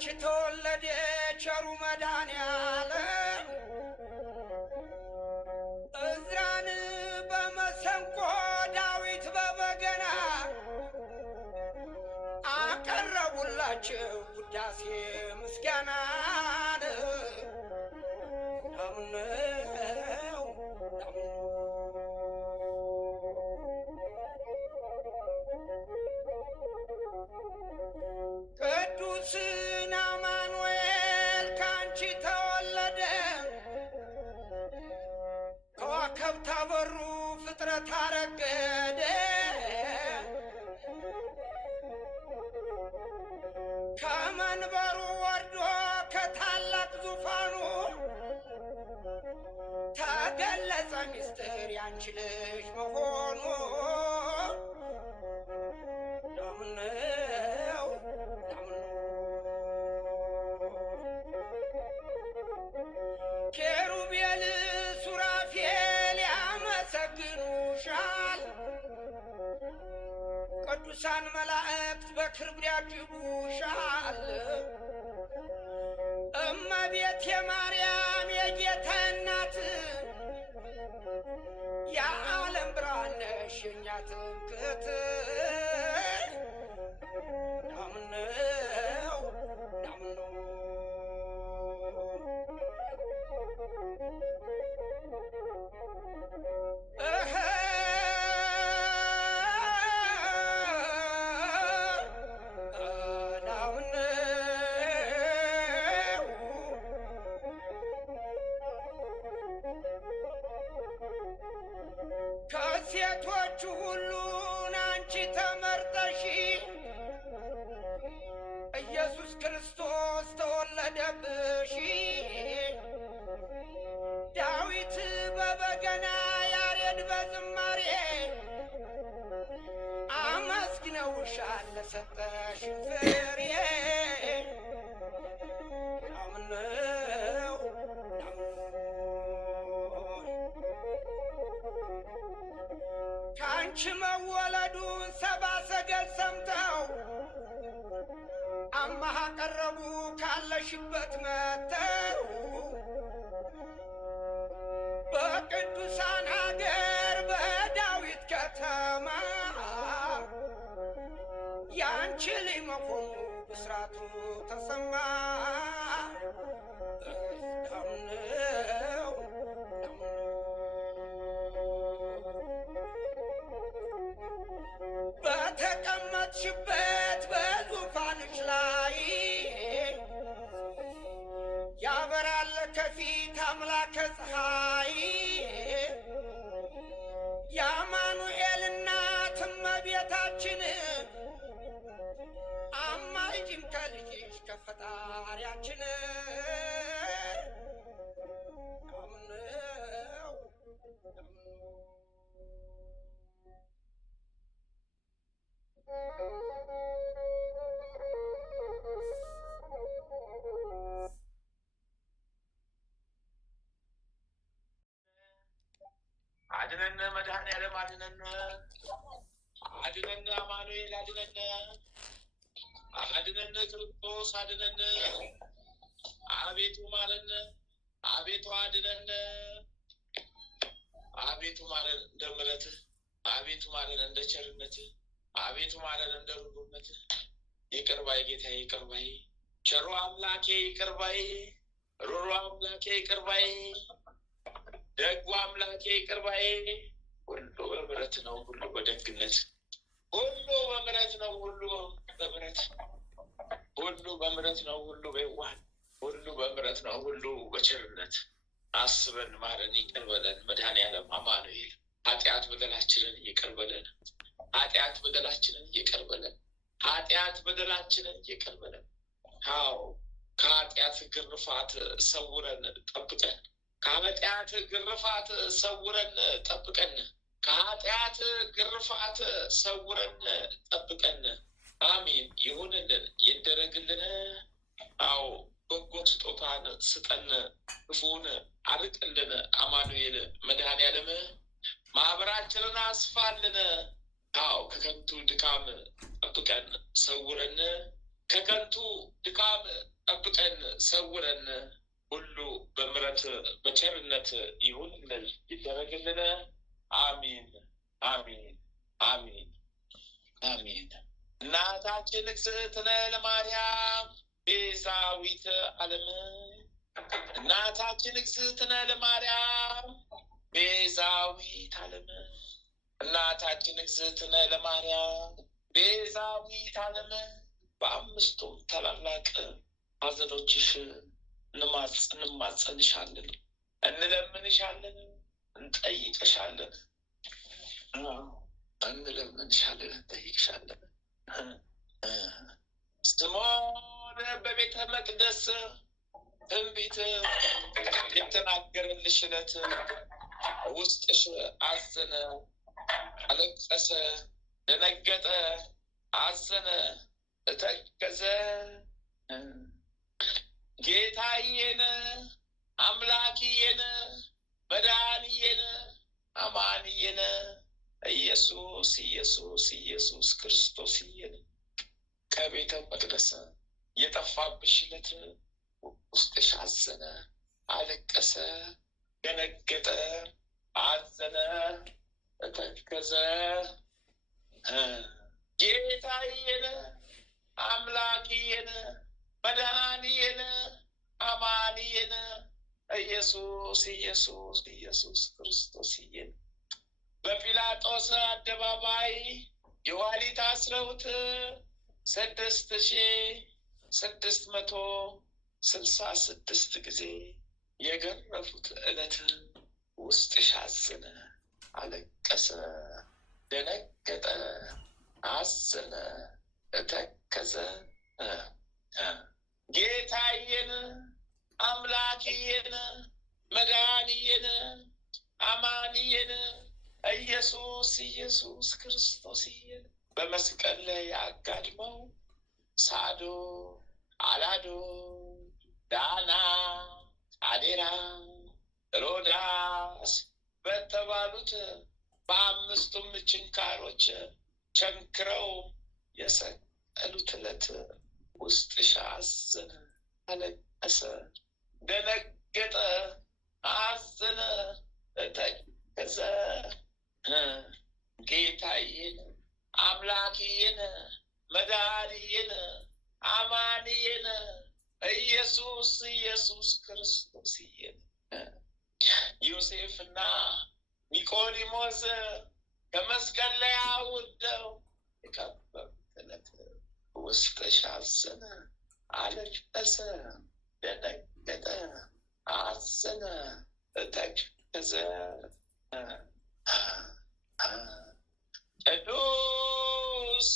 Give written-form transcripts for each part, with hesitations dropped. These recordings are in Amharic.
ካንቺ ተወለደ ቸሩ መድኃኒዓለም እዝራን በመሰንቆ ዳዊት በበገና አቀረቡላቸው ውዳሴ ምስጋና ቅዱስ አማኑኤል ካንቺ ተወለደ ከዋክብት አበሩ ፍጥረት አረገደ ከመንበሩ ወርዶ ከታላቅ ዙፋኑ ተገለጸ ምስጢር ያንቺ ልጅ መሆኑ ኬሩቤል ሱራፌል ያመሰግኑሻል ቅዱሳን መላእክት በክብር ያጅቡሻል እመቤቴ ማርያም የጌታ እናት የዓለም ብርሃን ነሽ የእኛ ትምክህት ከሴቶቹ ሁሉን አንቺ ተመርጠሽ ኢየሱስ ክርስቶስ ተወለደብሽ ዳዊት በበገና ያሬድ በዝማሬ አመስግነውሻል ለሰጠሽ ፍሬ ካንቺ መወለዱን ሰብአ ሰገል ሰምተው አማሃ ቀረቡ ካለሽበት መጥተው በቅዱሳን ሀገር በዳዊት ከተማ ያንቺ ልጅ መሆኑ ብስራቱ ተሰማ በተቀመጥሽበት በዙፋንሽ ላይ ያበራል ከፊት አምላከ ፀሐይ የአማኑኤል እናት እመቤታችን አማልጅን ከልጅሽ ከፈጣሪያችን አድነን መድኃኔዓለም አድነን አድነን አማኑኤል አድነን አድነን ክርስቶስ አድነን አቤቱ ማረን አቤቱ አድነን አቤቱ ማረን እንደ ምሕረትህ አቤቱ ማረን እንደ ቸርነትህ አቤቱ ማረን እንደ ሩሩነትህ ይቅር ባይ ጌታዬ ይቅር ባይ ቸሩ አምላኬ ይቅር ባይ ሩሩ አምላኬ ይቅር ባይ ደጉ አምላኬ ይቅር ባይ ሁሉ በምሕረት ነው ሁሉ በደግነት ሁሉ በምሕረት ነው ሁሉ በምሕረት ሁሉ በምሕረት ነው ሁሉ በይዋህነት ሁሉ በምሕረት ነው ሁሉ በቸርነት አስበን ማረን ይቅር በለን መድኃኔዓለም አማኑኤል ኃጢአት በደላችንን ይቅር በለን ኃጢአት በደላችንን ይቅር በለን ኃጢአት በደላችንን ይቅር በለን አዎ ከኃጢአት ግርፋት ሰውረን ጠብቀን ከኃጢአት ግርፋት ሰውረን ጠብቀን ከኃጢአት ግርፋት ሰውረን ጠብቀን አሜን ይሁንልን ይደረግልን አዎ በጎ ስጦታን ስጠን ክፉን አርቅልን አማኑኤል መድኃኔዓለም ማህበራችንን አስፋልን አዎ ከከንቱ ድካም ጠብቀን ሰውረን ከከንቱ ድካም ጠብቀን ሰውረን። ሁሉ በምሕረት በቸርነት ይሁንልን ይደረግልን። አሚን አሚን አሚን አሚን። እናታችን እግዝእትነ ለማርያም ቤዛዊተ ዓለም፣ እናታችን እግዝእትነ ለማርያም ቤዛዊተ ዓለም፣ እናታችን እግዝእትነ ለማርያም ቤዛዊተ ዓለም። በአምስቱም ታላላቅ ሐዘኖችሽ እንማጸንሻለን፣ እንለምንሻለን፣ እንጠይቅሻለን፣ እንለምንሻለን፣ እንጠይቅሻለን። ስምዖን በቤተ መቅደስ ትንቢት የተናገረልሽ ዕለት ውስጥሽ አዘነ፣ አለቀሰ፣ ደነገጠ፣ አዘነ፣ ተከዘ። ጌታዬን፣ አምላክዬን፣ መድኃኒዬን፣ አማንዬን ኢየሱስ ኢየሱስ ኢየሱስ ክርስቶስዬን ከቤተ መቅደስ የጠፋብሽ ዕለት ውስጥሽ አዘነ፣ አለቀሰ፣ ደነገጠ፣ አዘነ፣ ተከዘ። ጌታዬን፣ አምላክዬን፣ መድኃኒዬን፣ አማንዬን ኢየሱስ ኢየሱስ ኢየሱስ ክርስቶስዬን በጲላጦስ አደባባይ የኋሊት አስረውት 6666 ጊዜ የገረፉት ዕለት ውስጥሽ አዘነ፣ አለቀሰ፣ ደነገጠ፣ አዘነ፣ ተከዘ። ጌታዬን፣ አምላክዬን፣ መድኃኒዬን፣ አማንዬን ኢየሱስ ኢየሱስ ክርስቶስዬን በመስቀል ላይ አጋድመው ሳዶ፣ አላዶ፣ ዳና፣ አዴራ፣ ሮዳስ በተባሉት በአምስቱም ችንካሮች ቸንክረው የሰቀሉት ዕለት ውስጥሽ አዘነ፣ አለቀሰ፣ ደነገጠ፣ አዘነ፣ ተከዘ። ጌታዬን፣ አምላክዬን፣ መድኃኒዬን፣ አማንዬን ኢየሱስ ኢየሱስ ክርስቶስዬን ዮሴፍና ኒቆዲሞስ ከመስቀል ላይ አውርደው የቀበሩት ዕለት ውስጥሽ አዘነ፣ አለቀሰ፣ ደነገጠ፣ አዘነ፣ ተከዘ። ቅዱስ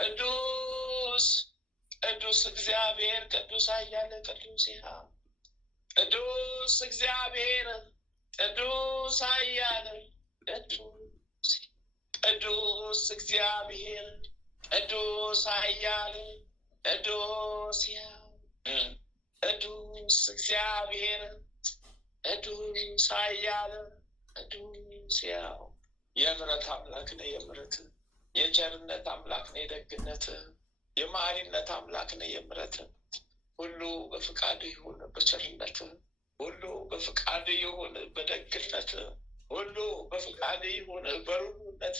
ቅዱስ ቅዱስ እግዚአብሔር ቅዱስ ኃያል ቅዱስ ሕያው ቅዱስ እግዚአብሔር ቅዱስ ኃያል ቅዱስ እግዚአብሔር ቅዱስ ኃያል ቅዱስ ሕያው ቅዱስ እግዚአብሔር ቅዱስ ኃያል ቅዱስ ሕያው የምሕረት አምላክ ነህ፣ የምሕረት የቸርነት አምላክ ነህ፣ የደግነት የመሐሪነት አምላክ ነህ፣ የምሕረት ሁሉ በፍቃድ ይሁን በቸርነት፣ ሁሉ በፍቃድ ይሁን በደግነት፣ ሁሉ በፍቃድ ይሁን በሩሩነት።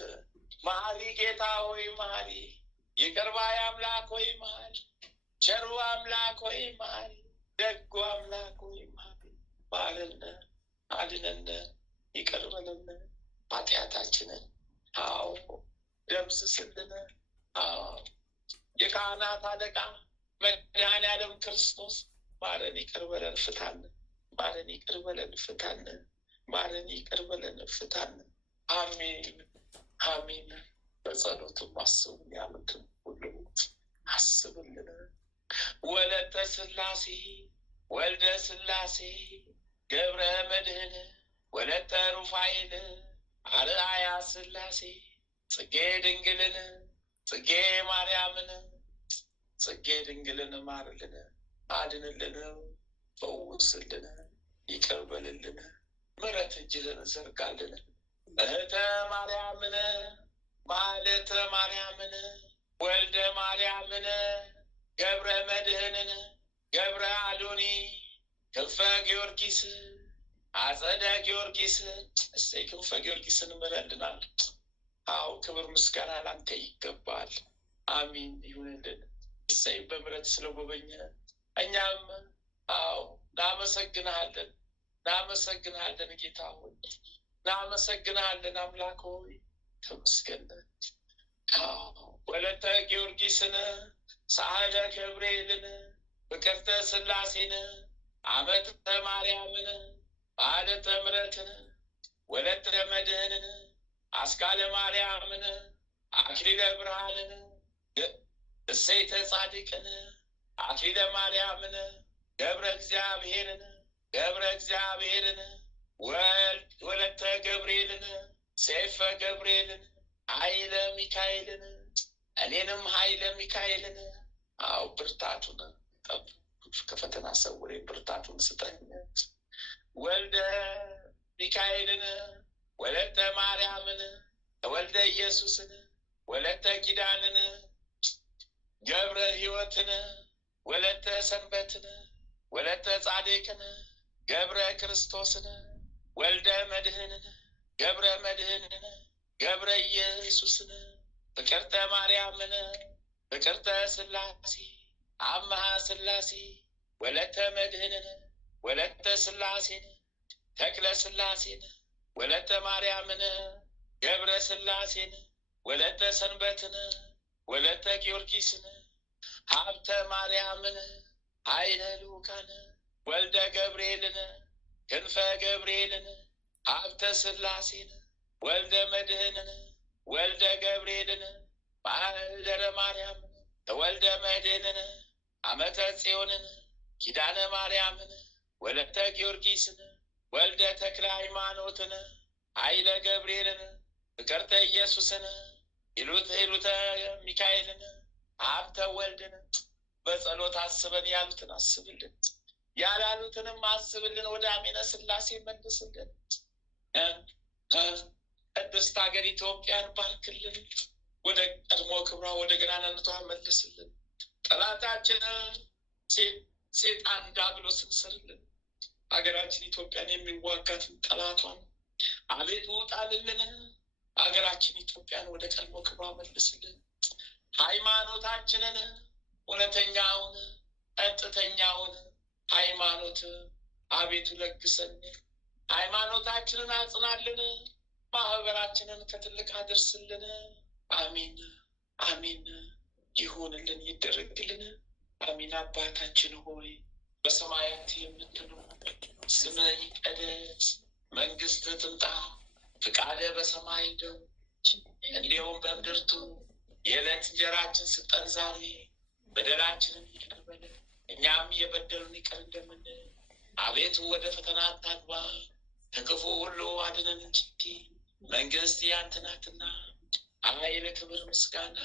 መሐሪ ጌታ ሆይ መሐሪ፣ ይቅር ባይ አምላክ ሆይ መሐሪ፣ ቸሩ አምላክ ሆይ መሐሪ፣ ደጉ አምላክ ሆይ መሐሪ፣ ማረን፣ አድነን፣ ይቅር በለን ኃጢአታችንን። አዎ ደምስስልን። አዎ የካህናት አለቃ መድኃኔዓለም ክርስቶስ ማረን፣ ይቅር በለን፣ ፍታን። ማረን፣ ይቅር በለን፣ ፍታን። ማረን፣ ይቅር በለን፣ ፍታን። አሜን አሜን። በጸሎቱም አስቡን፣ ያሉትን ሁሉ አስብልን። ወለተ ሥላሴ ወልደ ሥላሴ ገብረ መድኅን ወለተ ሩፋኤል አርአያ ሥላሴ ጽጌ ድንግልን ጽጌ ማርያምን ጽጌ ድንግልን ማርልን፣ አድንልን፣ ፈውስልን፣ ይቅር በልልን፣ ምሕረት እጅህን ዘርጋልን። እህተ ማርያምን ማለተ ማርያምን ወልደ ማርያምን ገብረ መድህንን ገብረ አዶኒ ክንፈ ጊዮርጊስ አጸደ ጊዮርጊስ እሰይ ክንፈ ጊዮርጊስን ምረልናል። አዎ ክብር ምስጋና ላንተ ይገባል። አሚን ይሁንልን። እሰይ በምሕረት ስለጎበኘ እኛም አዎ እናመሰግንሃለን ጌታ ሆይ እናመሰግንሃለን። አምላክ ሆይ ተመስገን። ወለተ ጊዮርጊስን ሳህለ ገብርኤልን ፍቅርተ ሥላሴን አመተ ማርያምን ባለተ ምሕረትን ወለተ መድህንን አስካለ ማርያምን አክሊለ ብርሃንን እሰይተ ጻድቅን አክሊለ ማርያምን ገብረ እግዚአብሔርን ወለተ ገብርኤልን ሰይፈ ገብርኤልን ኃይለ ሚካኤልን እኔንም ኃይለ ሚካኤልን አው ብርታቱን ከፈተና ሰውሬ ብርታቱን ስጠኝ። ወልደ ሚካኤልን ወለተ ማርያምን ወልደ ኢየሱስን ወለተ ኪዳንን ገብረ ሕይወትን ወለተ ሰንበትን ወለተ ጻድቅን ገብረ ክርስቶስን ወልደ መድህንን ገብረ መድህንን ገብረ ኢየሱስን ፍቅርተ ማርያምን ፍቅርተ ሥላሴ አምሃ ሥላሴ ወለተ መድህንን ወለተ ሥላሴን ተክለ ሥላሴን ወለተ ማርያምን ገብረ ሥላሴን ወለተ ሰንበትን ወለተ ጊዮርጊስን ሀብተ ማርያምን ኃይለ ልኡካን ወልደ ገብርኤልን ክንፈ ገብርኤልን ሀብተ ሥላሴን ወልደ መድህንን ወልደ ገብርኤልን ማህደረ ማርያምን ወልደ መድህንን አመተ ጽዮንን ኪዳነ ማርያምን ወለተ ጊዮርጊስን ወልደ ተክለ ሃይማኖትን ኃይለ ገብርኤልን ፍቅርተ ኢየሱስን ይሉተ ሚካኤልን ሀብተ ወልድን በጸሎት አስበን ያሉትን አስብልን፣ ያላሉትንም አስብልን። ወደ አሜነ ሥላሴ መልስልን። ቅድስት ሀገር ኢትዮጵያን ባርክልን። ወደ ቀድሞ ክብሯ ወደ ገናናነቷ መልስልን። ጠላታችን ሴጣን ዲያብሎስን ስርልን። ሀገራችን ኢትዮጵያን የሚዋጋትን ጠላቷን አቤቱ ጣልልን። ሀገራችን ኢትዮጵያን ወደ ቀድሞ ክብሯ መልስልን። ሃይማኖታችንን እውነተኛውን ቀጥተኛውን ሃይማኖት አቤቱ ለግሰን። ሃይማኖታችንን አጽናልን። ማህበራችንን ከትልቅ አድርስልን። አሚን አሚን ይሁንልን፣ ይደረግልን። አሚን። አባታችን ሆይ በሰማያት የምትኖር ስምህ ይቀደስ፣ መንግስትህ ትምጣ፣ ፍቃድህ በሰማይ እንደሆነች እንዲሁም በምድር ትሁን። የዕለት እንጀራችንን ስጠን ዛሬ፣ በደላችንን ይቅር በለን እኛም የበደሉንን ይቅር እንደምንል። አቤቱ ወደ ፈተና አታግባን፣ ከክፉ ሁሉ አድነን እንጂ መንግስት ያንተ ናትና ኃይል፣ ክብር፣ ምስጋና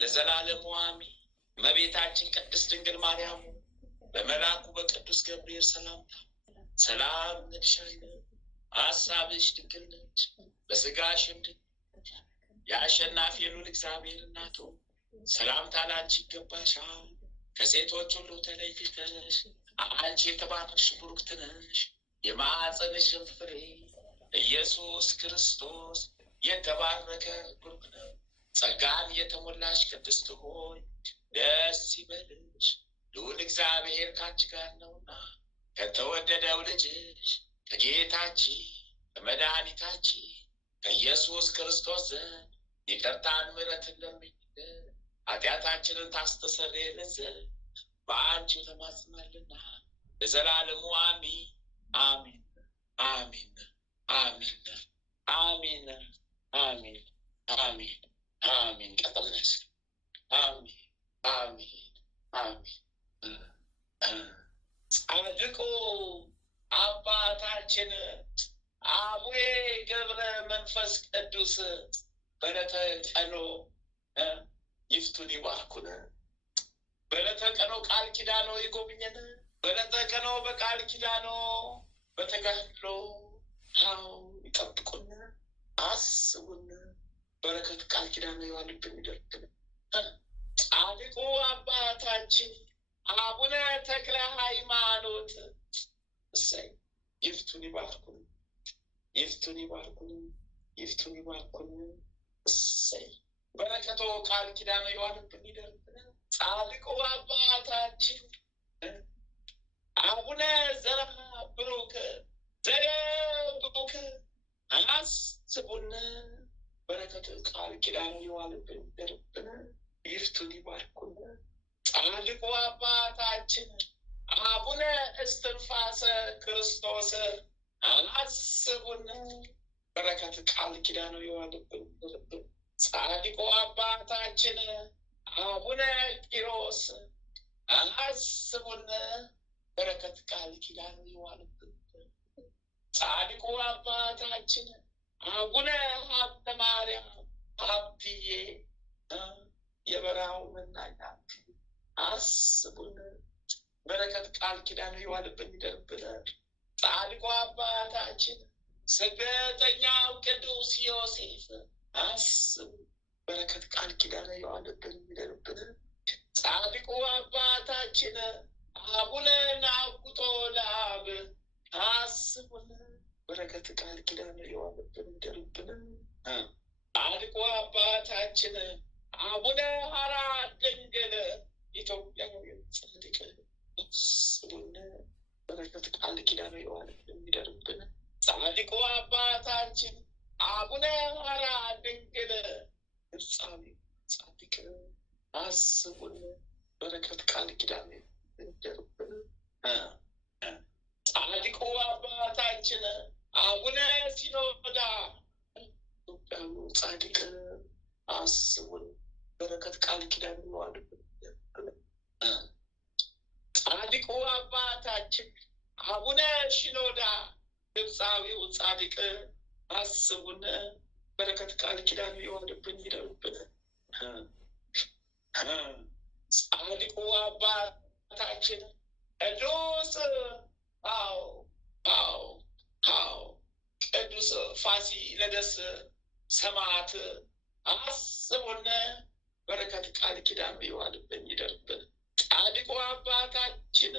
ለዘላለሙ አሜን። እመቤታችን ቅድስት ድንግል ማርያም በመልአኩ በቅዱስ ገብርኤል ሰላምታ ሰላም እንልሻለን። ሐሳብሽ ድንግል ነች፣ በሥጋሽም ድንግል። የአሸናፊ ልዑል እግዚአብሔር እናቱ ሰላምታ ላንቺ ይገባሻል። ከሴቶች ሁሉ ተለይተሽ አንቺ የተባረክሽ ቡርክት ነሽ፣ የማኅፀንሽም ፍሬ ኢየሱስ ክርስቶስ የተባረከ ቡሩክ ነው። ጸጋን የተሞላሽ ቅድስት ሆይ ደስ ይበልሽ፣ ልዑል እግዚአብሔር ካንቺ ጋር ነውና ከተወደደው ልጅሽ ከጌታችን ከመድኃኒታችን ከኢየሱስ ክርስቶስ ዘንድ ይቅርታን ምሕረትን ለምኝልን ኃጢአታችንን ታስተሰርይልን ዘንድ በአንቺው ተማጽናልና ለዘላለሙ አሜን አሜን አሜን አሜን አሜን አሜን አሜን አሜን። ቀጥልነስ አሜን አሜን አሜን። ጻድቁ አባታችን አቡነ ገብረ መንፈስ ቅዱስ በዕለተ ቀኖ ይፍቱን ይባርኩን። በዕለተ ቀኖ ቃል ኪዳኖ ይጎብኘን። በዕለተ ቀኖ በቃል ኪዳኖ በተጋድሎ ይጠብቁን፣ አስቡን። በረከት ቃል ኪዳኖ ይዋልብን ይደርግን። ጻድቁ አባታችን አቡነ ተክለ ሃይማኖት እሰይ ይፍቱን ይባርኩን፣ ይፍቱን ይባርኩን፣ ይፍቱን ይባርኩን። እሰይ በረከቶ ቃል ኪዳኑ ይዋልብን ይደርብን። ጻድቁ አባታችን አቡነ ዘርዓ ብሩክ ዘደብሩክ አስቡን። በረከቶ ቃል ኪዳኑ ይዋልብን ይደርብን። ይፍቱን ይባርኩን። ጻድቁ አባታችን አቡነ እስትንፋሰ ክርስቶስ አስቡን። በረከት ቃል ኪዳኑ ይዋልብን ይደርብን። ጻድቁ አባታችን አቡነ ቂሮስ አስቡን። በረከት ቃል ኪዳኑ ይዋልብን። ጻድቁ አባታችን አቡነ ሀብተ ማርያም ሀብትዬ የበረሃው መናኛ አስቡን። በረከት ቃል ኪዳኑ ይዋልብን ይደርብን። ጻድቁ አባታችን ስደተኛው ቅዱስ ዮሴፍ አስቡ። በረከት ቃል ኪዳኑ ይዋልብን ይደርብን። ጻድቁ አባታችን አቡነ ናኩቶ ለአብ አስቡን። በረከት ቃል ኪዳኑ ይዋልብን ይደርብን። ጻድቁ አባታችን አቡነ ሐራ ድንግል ኢትዮጵያዊ ጻድቅ አስቡን። በረከት ቃል ኪዳኑ ይዋልብን ይደርብን። ጻድቁ አባታችን አቡነ ሐራ ድንግል ፍጻሜ ጻድቅ አስቡን። በረከት ቃል ኪዳኑ ይደርብን። ጻድቁ አባታችን አቡነ ሲኖዳ ኢትዮጵያዊ ጻድቅ አስቡን። በረከት ቃል ኪዳኑ ይዋልብን ይደርብን። ጻድቁ አባታችን አቡነ ሽኖዳ ግብፃዊው ጻድቅ አስቡን። በረከት ቃል ኪዳኑ ይዋልብን ይደርብን። ጻድቁ አባታችን ቅዱስ ቅዱስ ፋሲለደስ ሰማዕት አስቡን። በረከት ቃል ኪዳኑ ይዋልብን ይደርብን። ጻድቁ አባታችን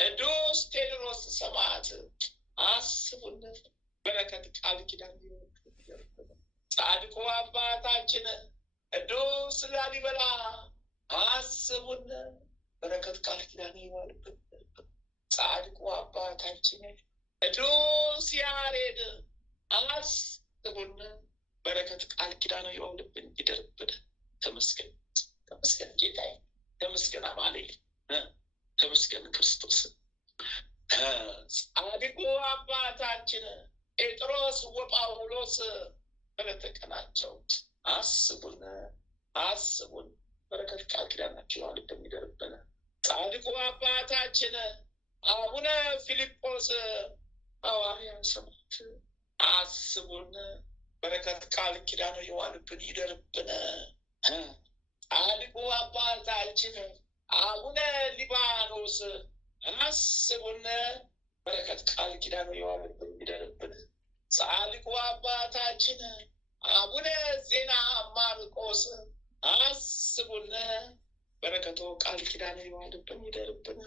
ቅዱስ ቴዎድሮስ ሰማዕት አስቡን። በረከት ቃል ኪዳኑ ይዋልብን ይደርብን። ጻድቁ አባታችን ቅዱስ ላሊበላ አስቡን። በረከት ቃል ኪዳኑ ይዋልብን ይደርብን። ጻድቁ አባታችን ቅዱስ ያሬድ አስቡን። በረከት ቃል ኪዳኑ ይዋልብን ይደርብን። ተመስገን ተመስገን ጌታዬ፣ ተመስገን አማኑኤል፣ ተመስገን ክርስቶስ። ጻድቁ አባታችን ጴጥሮስ ወጳውሎስ በለተቀናቸው አስቡን፣ አስቡን። በረከት ቃል ኪዳናቸው ይዋልብን ይደርብን። ጻድቁ አባታችን አቡነ ፊልጶስ ሐዋርያ ሰማዕት አስቡን። በረከት ቃል ኪዳኑ ይዋልብን ይደርብን። ጻድቁ አባታችን አቡነ ሊባኖስ አስቡን። በረከት ቃል ኪዳኑ ይዋልብን ይደርብን። ጻድቁ አባታችን አቡነ ዜና ማርቆስ አስቡን። በረከቶ ቃል ኪዳኑ ይዋልብን ይደርብን።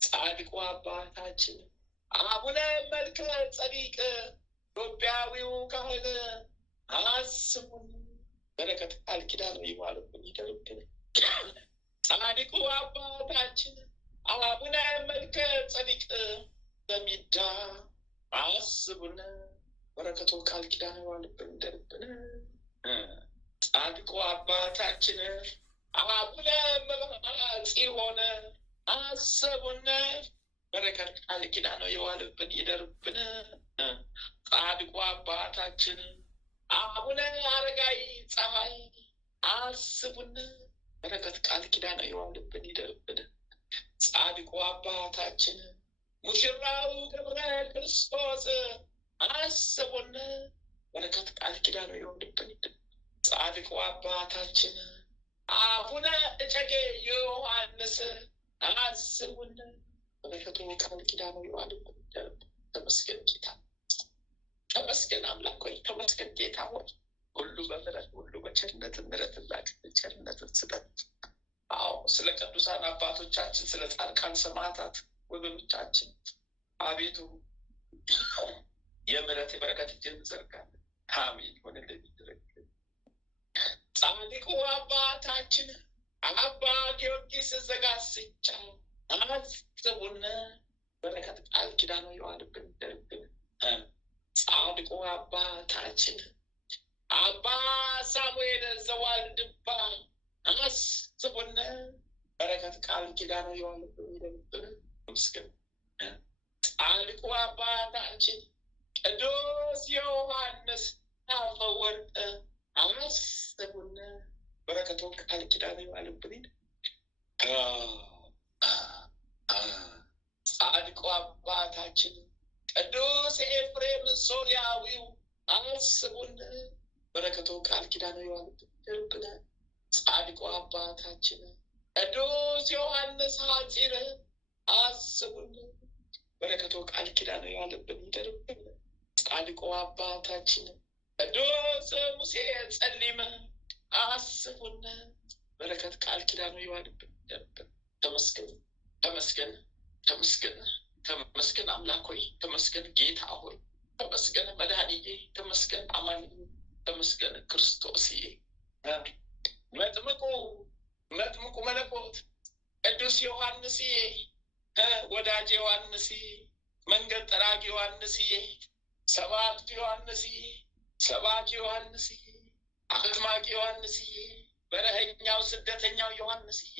ጻድቁ አባታችን አቡነ መልከ ጸዲቅ ኢትዮጵያዊው ካህን አስቡን። በረከት ቃል ኪዳኑ ይዋልብን ይደርብን። ጻድቁ አባታችን አቡነ መልከ ጸዲቅ በሚዳ አስቡን። በረከቶ ቃል ኪዳኑ ይዋልብን ይደርብን። ጻድቁ አባታችን አቡነ መብዓ ጽዮን አስቡን። በረከት ቃል ኪዳኑ ይዋልብን ይደርብን። ጻድቁ አባታችን አቡነ አረጋዊ ፀሐይ አስቡን። በረከት ቃል ኪዳኑ ይዋልብን ይደርብን። ጻድቁ አባታችን ሙሽራው ገብረ ክርስቶስ አስቡን። በረከት ቃል ኪዳኑ ይዋልብን ይደርብን። ጻድቁ አባታችን አቡነ እጨጌ ዮሐንስ አስቡን። በረከቱ ቃል ኪዳኑ ይዋልብን ይደርብን። ተመስገን ጌታ፣ ተመስገን አምላክ ሆይ፣ ተመስገን ጌታ ሆይ፣ ሁሉ በምሕረት ሁሉ በቸርነት ምሕረት ላክ ቸርነትን ስጠን። አዎ ስለ ቅዱሳን አባቶቻችን ስለ ጻድቃን ሰማዕታት ወገኖቻችን አቤቱ የምሕረት የበረከት እጅህን ዘርጋለን። አሜን። ሆነ እንደሚደረግ ጻድቁ አባታችን አባ ጊዮርጊስ ዘጋስጫ አስቡን በረከት ቃል ኪዳኑ የዋልብን ደርብን። ጻድቁ አባታችን አባ ሳሙኤል ዘዋልድባ አስቡን በረከት ቃል ኪዳኑ የዋልብን ደርብን። ምስገን ጻድቁ አባታችን ቅዱስ ዮሐንስ አፈወርቅ አስቡን በረከቱ ቃል ኪዳኑ የዋልብን። ጻድቁ አባታችን ቅዱስ ኤፍሬም ሶርያዊው አስቡን በረከቱ ቃል ኪዳኑ የዋልብን። ጻድቁ አባታችን ቅዱስ ዮሐንስ ሐጺር አስቡን በረከቱ ቃል ኪዳኑ የዋልብን ይደርብን። ጻድቁ አባታችን ቅዱስ ሙሴ ጸሊም አስቡን በረከት ቃል ኪዳኑ የዋልብን ይደርብን። ተመስገን ተመስገን ተመስገን ተመስገን አምላክ ሆይ ተመስገን፣ ጌታ ሆይ ተመስገን፣ መድኃኒዬ ተመስገን፣ አማኝ ተመስገን፣ ክርስቶስዬ መጥምቁ መለኮት ቅዱስ ዮሐንስዬ ወዳጅ ዮሐንስዬ መንገድ ጠራጊ ዮሐንስዬ ሰባኪ ዮሐንስዬ አጥማቂ ዮሐንስዬ በረሀኛው ስደተኛው ዮሐንስዬ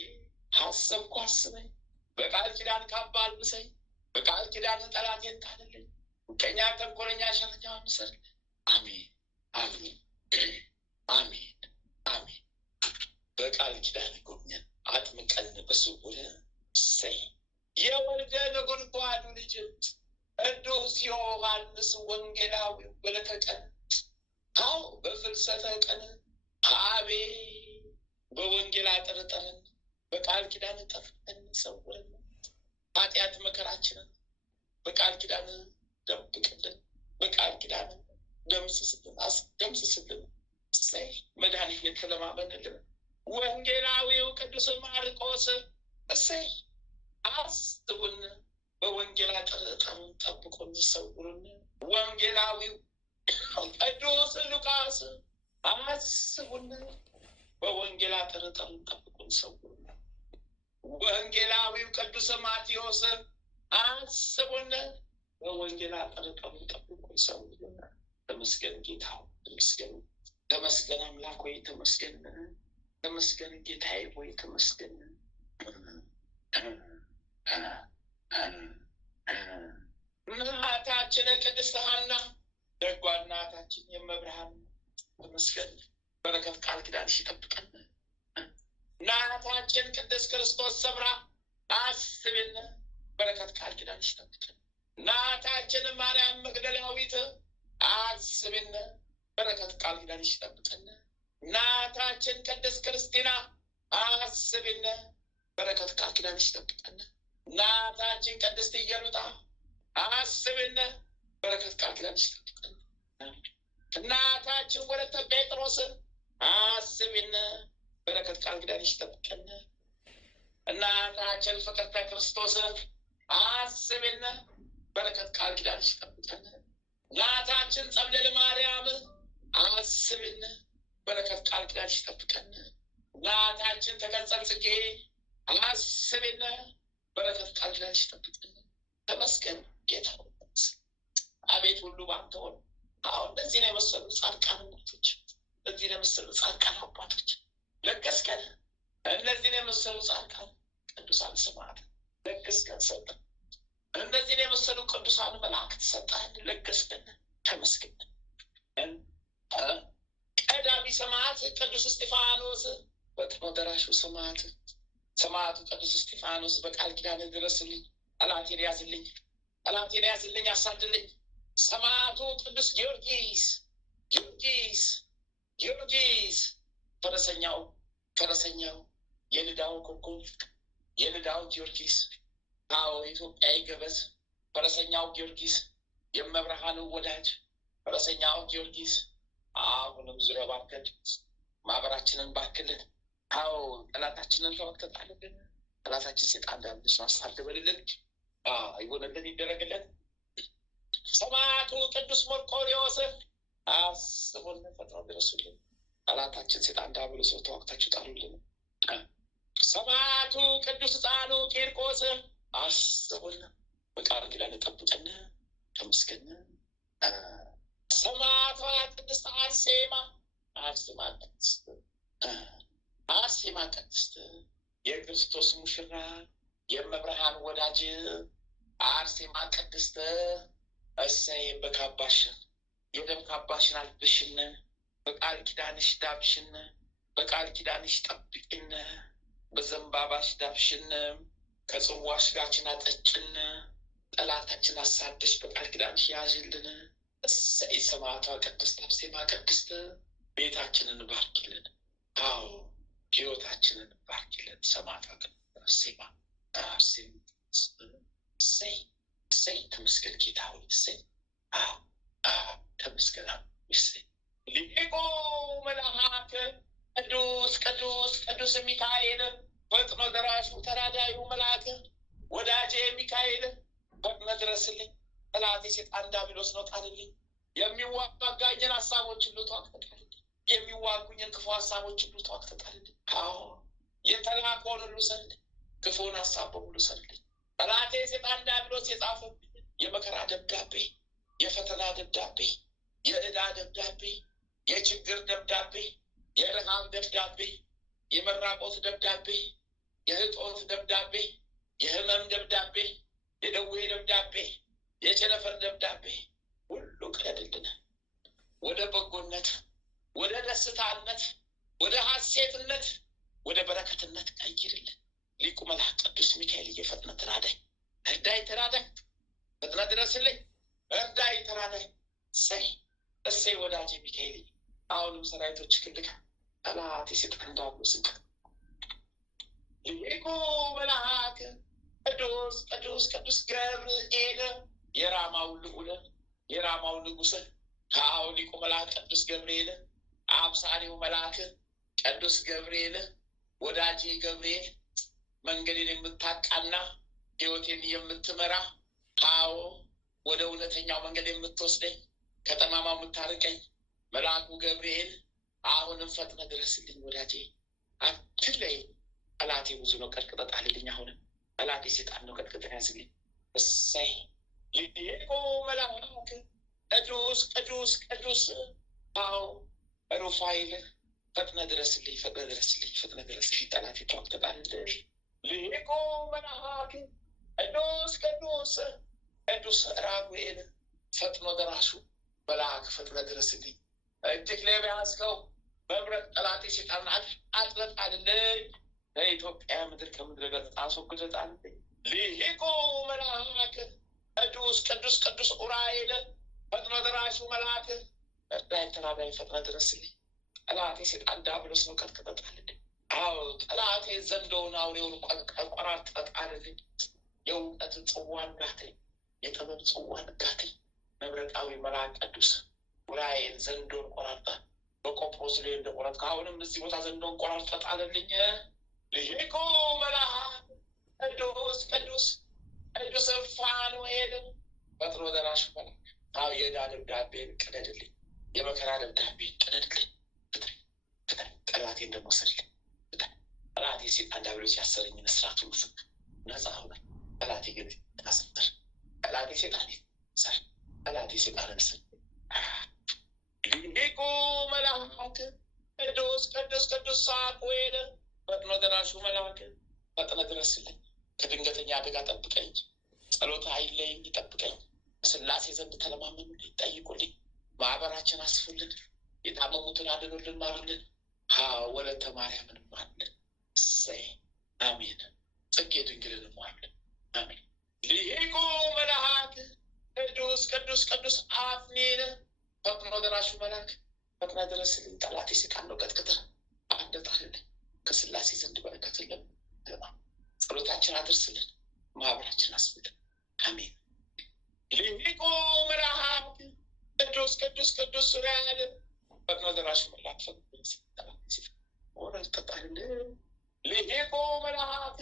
ሀሰብኩ አስበኝ፣ በቃል ኪዳን ካባ አልብሰኝ፣ በቃል ኪዳን ጠላቴን ጣልልኝ፣ ከኛ ተንኮለኛ ሸረኛውን ሰርልኝ። አሜን አሜን አሜን አሜን። በቃል ኪዳን ጎብኘን አጥምቀን በስውር እሰይ። የወልደ ነጎድጓዱ ልጅ ቅዱስ ዮሐንስ ወንጌላዊው በለተቀን አው በፍልሰተ ቀን አቤ በወንጌል አጠርጠረን በቃል ኪዳን ጠፍተን ሰውረን ኃጢአት መከራችንን በቃል ኪዳን ደብቅልን፣ በቃል ኪዳን ደምስስልን፣ አስደምስስልን። እሰይ መድኃኒት የተለማመንልን ወንጌላዊው ቅዱስ ማርቆስ እሰይ አስቡን በወንጌል አጠርጠሩን ጠብቆን ሰውሩን። ወንጌላዊው ቅዱስ ሉቃስ አስቡን በወንጌል አጠርጠሩን ጠብቆን ሰውሩን። ወንጌላዊው ቅዱስ ማቴዎስ አስቡን በወንጌል አጠርጠሩን ጠብቆን ሰውሩን። ተመስገን ጌታ ተመስገን፣ ተመስገን አምላክ ሆይ ተመስገን፣ ተመስገን ጌታዬ ሆይ ተመስገን። እናታችን ቅድስት ሐና ደጓ እናታችን የመብርሃን ተመስገን፣ በረከት ቃል ኪዳንሽ ይጠብቀን። እናታችን ቅድስት ክርስቶስ ሰምራ አስብን፣ በረከት ቃል ኪዳንሽ ይጠብቀን። እናታችን ማርያም መግደላዊት አስብን፣ በረከት ቃል ኪዳንሽ ይጠብቀን። እናታችን ቅድስት ክርስቲና አስብን፣ በረከት ቃል ኪዳንሽ ይጠብቀን። እናታችን ቅድስት ኢየሉጣ አስብን፣ በረከት ቃል ኪዳንሽ ይጠብቀን። እናታችን ወለተ ጴጥሮስ አስብን፣ በረከት ቃል ኪዳንሽ ይጠብቀን። እናታችን ፍቅርተ ክርስቶስ አስብን፣ በረከት ቃል ኪዳንሽ ይጠብቀን። እናታችን ጸብለል ማርያም አስብን፣ በረከት ቃል ኪዳንሽ ይጠብቀን። እናታችን ተቀጸል ጽጌ አስብን፣ በረከት ቃል ኪዳንሽ ይጠብቀን። ተመስገን ጌታ አቤት ሁሉ ባንተ ሆነ። አሁን እነዚህ ነው የመሰሉ ጻድቃን እናቶች፣ እነዚህ ነው የመሰሉ ጻድቃን አባቶች ለገስከን። እነዚህ ነው የመሰሉ ጻድቃን ቅዱሳን ሰማዕታት ለገስከን ሰጠን። እነዚህ ነው የመሰሉ ቅዱሳን መላእክት ሰጠን ለገስከን። ተመስገን። ቀዳሚ ሰማዕት ቅዱስ እስጢፋኖስ በቀኖ ደራሹ ሰማዕቱ ቅዱስ እስጢፋኖስ በቃል ኪዳን ድረስልኝ፣ ጠላቴን ያዝልኝ፣ ጠላቴን ያዝልኝ፣ አሳድልኝ። ሰማዕቱ ቅዱስ ጊዮርጊስ ፈረሰኛው የልዳው ኮከብ የልዳው ጊዮርጊስ፣ አዎ ኢትዮጵያዊ ገበዝ ፈረሰኛው ጊዮርጊስ፣ የመብርሃኑ ወዳጅ ፈረሰኛው ጊዮርጊስ አሁንም ዙሪያ ባርከን ማህበራችንን ባርክልን። አዎ ጠላታችንን ተወክተጣልን። ጠላታችን ሴጣን እንዳለች ማሳደበልልን ይሆንልን ይደረግልን። ሰማዕቱ ቅዱስ መርቆሬዎስ አስቡን ፈጥኖ ድረሱልን። ጠላታችን ሴጣን ዲያብሎስ ተዋግታችሁ ጣሉልን። ሰማዕቱ ቅዱስ ሕፃኑ ቂርቆስ አስቡን በቃል ኪዳን ጠብቀን ተመስገን። ሰማዕቷ ቅድስት አርሴማ ቅድስት የክርስቶስ ሙሽራ የመብርሃን ወዳጅ አርሴማ ቅድስት እሰይ በካባሽን የደም ካባሽን አልብሽን፣ በቃል ኪዳንሽ ዳብሽን፣ በቃል ኪዳንሽ ጠብቂን፣ በዘንባባሽ ዳብሽን፣ ከጽዋሽ ጋችን አጠጭን፣ ጠላታችን አሳደሽ በቃል ኪዳንሽ ያዥልን። እሰይ ሰማዕቷ ቅድስት አርሴማ ቅድስት ቤታችንን ባርኪልን። አዎ ሕይወታችንን ባርኪልን። ሰማዕቷ ቅድስት አርሴማ እሰይ ተመስገን ጌታ ሆይ እሰይ ተመስገን እሰይ። ሊቁ መልአክ ቅዱስ ሚካኤል ፈጥኖ ደራሹ ተራዳዩ መልአክ ወዳጄ ሚካኤል ፈጥነ ድረስልኝ። ጠላቴ ሴጣን ዲያብሎስ ነው ጣልልኝ። የሚዋጋኝን ሀሳቦች ሁሉ ተዋግተጣልልኝ። የሚዋጉኝን ክፉ ሀሳቦች ሁሉ ተዋግተጣልልኝ። አዎ የተላከውን ሁሉ ሰልልኝ። ክፉን ሀሳብ በሙሉ ሰልልኝ። ጠላቴ ሴጣን ዲያብሎስ የጻፈብኝ የመከራ ደብዳቤ፣ የፈተና ደብዳቤ፣ የዕዳ ደብዳቤ፣ የችግር ደብዳቤ፣ የረሃብ ደብዳቤ፣ የመራቆት ደብዳቤ፣ የህጦት ደብዳቤ፣ የህመም ደብዳቤ፣ የደዌ ደብዳቤ፣ የቸነፈር ደብዳቤ ሁሉ ቅደድልን። ወደ በጎነት፣ ወደ ደስታነት፣ ወደ ሐሴትነት፣ ወደ በረከትነት ቀይርልን። ሊቁ መልአክ ቅዱስ ሚካኤል እየፈጥነ ተራዳይ፣ እርዳይ፣ ተራዳይ፣ ፈጥነ ድረስልኝ፣ እርዳይ፣ ተራዳይ። እሰይ ወዳጄ ሚካኤል አሁንም ሰራዊቶች ክልካ ጠላት የሴጣን ዲያብሎስ እንቅ ሊቁ መልአክ ቅዱስ ገብርኤል የራማው ልዑል የራማው ንጉሥ አዎ ሊቁ መልአክ ቅዱስ ገብርኤል አብሳሪው መልአክ ቅዱስ ገብርኤል ወዳጄ ገብርኤል መንገዴን የምታቃና ሕይወቴን የምትመራ አዎ ወደ እውነተኛው መንገድ የምትወስደኝ ከጠማማው የምታርቀኝ መልአኩ ገብርኤል አሁንም ፈጥነ ድረስልኝ ወዳጄ፣ አትለይ። ጠላቴ ብዙ ነው፣ ቀጥቅጠ ጣልልኝ። አሁንም ጠላቴ ሴጣን ነው፣ ቀጥቅጠ ያዝልኝ። እሰይ ሊቁ መልአክ ቅዱስ አዎ ሩፋኤል ፈጥነ ድረስልኝ፣ ፈጥነ ድረስልኝ፣ ፈጥነ ድረስልኝ። ጠላቴ ተዋግተ ጣልልኝ። ሊቁ መልአክ ቅዱስ ራጉኤል ፈጥኖ ደራሹ መልአክ ፈጥነ ድረስልኝ። እጅግ ላይ በያዝከው በብረት ጠላቴ ሴጣን አጥለጥ ጣልልኝ። ለኢትዮጵያ ምድር ከምድረ ገጽ አስወግደህ ጣልልኝ። ሊቁ መልአክ ቅዱስ ኡራኤል ፈጥኖ ደራሹ መልአክ እርዳይ፣ ተራዳይ፣ ፈጥነ ድረስልኝ። ጠላቴ ሴጣን ዲያብሎስ ነው፣ ቀጥቅጠህ ጣልልኝ። አዎ ጠላቴ ዘንዶውን አውሬውን ቆራርጠህ ጣልልኝ። የእውቀት ጽዋን ጋተኝ፣ የጥበብ ጽዋን ጋተኝ። መብረቃዊ መልአክ ቅዱስ ኡራኤል ዘንዶን ቆራርጠህ በቆጵሮስ ላይ እንደቆረጥክ አሁንም እዚህ ቦታ ዘንዶን ቆራርጠህ ጣልልኝ። ሊቁ መልአክ ቅዱስ ፋኑኤል ፈጥኖ ደራሹ መልአክ አዎ የዕዳ ደብዳቤን ቅደድልኝ፣ የመከራ ደብዳቤን ቅደድልኝ። ጠላቴን ደግሞ ሰርልኝ። ጠላቴ ሴጣን ዲያብሎስ ያሰረኝን እስራት ሁሉ ፍታ፣ ነፃ ሁነ። ጠላቴ ግን ታስር፣ ጠላቴ ሴጣን ሰር፣ ጠላቴ ሴጣንን ስር። ሊቁ መልአክ ቅዱስ ሳሙኤል ፈጥኖ ደራሹ መልአክ ፈጥነ ድረስልኝ። ከድንገተኛ አደጋ ጠብቀኝ፣ ጸሎት አይለየኝ፣ ይጠብቀኝ። ስላሴ ዘንድ ተለማመኑ፣ ይጠይቁልኝ። ማህበራችን አስፉልን፣ የታመሙትን አድኑልን፣ ማሩልን። ወለተ ማርያምን ማሩልን። እሰይ አሜን። ጽጌ ድንግልን ማሩልን። አሜን። ሊቁ መልአክ ቅዱስ አፍኒን ፈጥኖ ደራሹ መልአክ ፈጥነ ድረስልኝ። ጠላቴ ሴጣን ነው፣ ቀጥቅጠህ ጣልልኝ። ከስላሴ ዘንድ በረከትን ለማ ጸሎታችን አድርስልን፣ ማህበራችን አስፉልን። አሜን። ሊቁ መልአክ ቅዱስ ሱራኤል ፈጥኖ ደራሽ መልአክ ወረድ ጠጣል ሊሄቆ መልአክ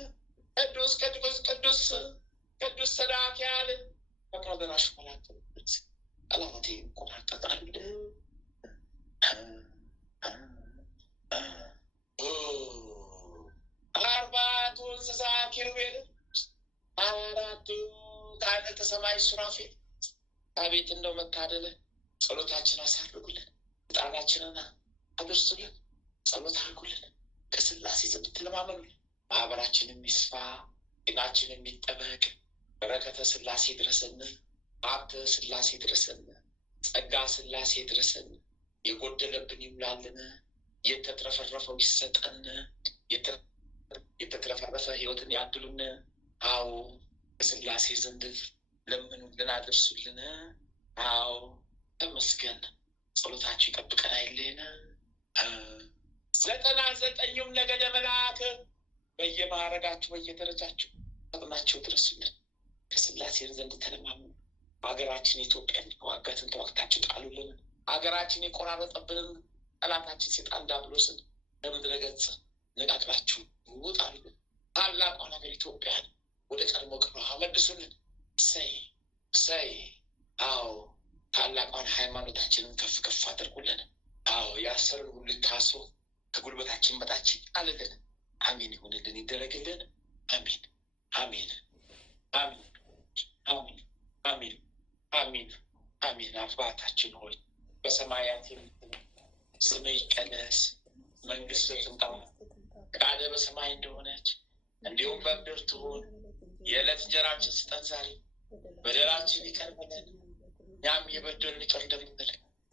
ቅዱስ ቅዱስ ቅዱስ ቅዱስ ሰዳክያል ፈጥኖ ደራሽ መልአክ ጠላቴ ቆናጠጣል አርባቱ እንስሳ ኪሩቤል አራቱ ካህናተ ሰማይ ሱራፌል አቤት እንደው መታደለ ጸሎታችን አሳርጉልን፣ ዕጣናችንን አድርሱልን፣ ጸሎት አድርጉልን። ከስላሴ ዘንድ ተለማመኑልን። ማህበራችን የሚስፋ ጤናችን የሚጠበቅ በረከተ ስላሴ ድረሰን፣ ሀብተ ስላሴ ድረሰን፣ ጸጋ ስላሴ ድረሰን። የጎደለብን ይሙላልን፣ የተትረፈረፈው ይሰጠን፣ የተትረፈረፈ ህይወትን ያድሉን። አዎ ከስላሴ ዘንድ ለምኑልን፣ አድርሱልን። አዎ ተመስገን። ጸሎታችሁ ይጠብቀን አይለየን። 99ኙም ነገደ መላእክት በየማዕረጋችሁ በየደረጃችሁ ፈጥናችሁ ድረሱልን። ከስላሴ ዘንድ ተለማመኑ። ሀገራችን ኢትዮጵያን ዋጋትን ተዋግታችሁ ጣሉልን። ሀገራችን የቆራረጠብንን ጠላታችን ሴጣን ዲያብሎስን በምድረ ገጽ ነቃቅላችሁ ውጣሉልን። ታላቋን ሀገር ኢትዮጵያን ወደ ቀድሞ ክብሯ መልሱልን። እሰይ እሰይ። አዎ ታላቋን ሃይማኖታችንን ከፍ ከፍ አድርጉልን። አዎ ያሰሩን ሁሉ ታስሮ ከጉልበታችን በታች አለልን። አሜን ይሁንልን፣ ይደረግልን። አሜን አሜን አሜን አሜን አሜን አሜን አሜን። አባታችን ሆይ በሰማያት የምትኖር ስምህ ይቀደስ፣ መንግስትህ ትምጣ፣ ፈቃድህ በሰማይ እንደሆነች እንዲሁም በምድር ትሁን። የዕለት እንጀራችንን ስጠን ዛሬ፣ በደላችንን ይቅር በለን እኛም የበደሉንን ይቅር እንደምንል፣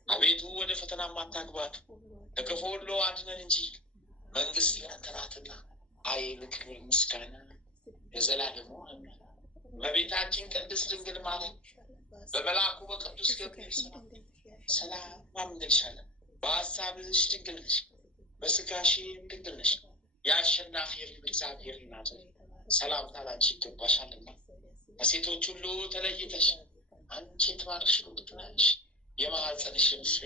አቤቱ ወደ ፈተና አታግባን ከክፉ ሁሉ አድነን እንጂ መንግስት ያንተ ናትና ኃይል፣ ክብር፣ ምስጋና ለዘላለሙ አሜን። እመቤታችን ቅድስት ድንግል ማርያም በመልአኩ በቅዱስ ገብርኤል ሰላም እንልሻለን። በሀሳብሽ ድንግል ነሽ፣ በስጋሽም ድንግል ነሽ። የአሸናፊ እግዚአብሔር እናት ሰላምታ ላንቺ ይገባሻልና ከሴቶች ሁሉ ተለይተሽ አንቺ የተባረክሽ ነሽ፣ የማኅፀንሽን ፍሬ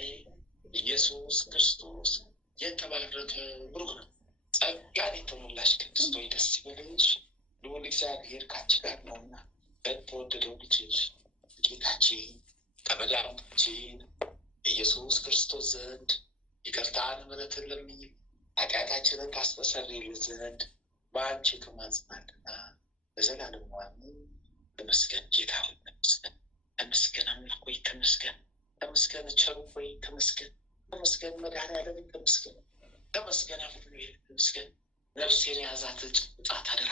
ኢየሱስ ክርስቶስ የተባረከ ብሩክ ነው። ጸጋን የተሞላሽ ቅድስት ሆይ ደስ ይበልሽ፣ ልዑል እግዚአብሔር ከአንቺ ጋር ነውና በተወደደው ልጅሽ ጌታችን ከመድኃኒታችን ኢየሱስ ክርስቶስ ዘንድ ይቅርታን ምሕረትን ለምኝ ኃጢአታችንን ታስተሰርይልን ዘንድ በአንቺ ተማጽናልና ለዘላለሙ አሜን። ተመስገን ጌታ ሆይ ተመስገን፣ ተመስገን አምላክ ሆይ ተመስገን፣ ተመስገን ቸሩ ሆይ ተመስገን፣ ተመስገን መድኃኔዓለም ተመስገን፣ ተመስገን አምላክ ተመስገን። ነፍሴን የያዛት ጭብጣት አደራ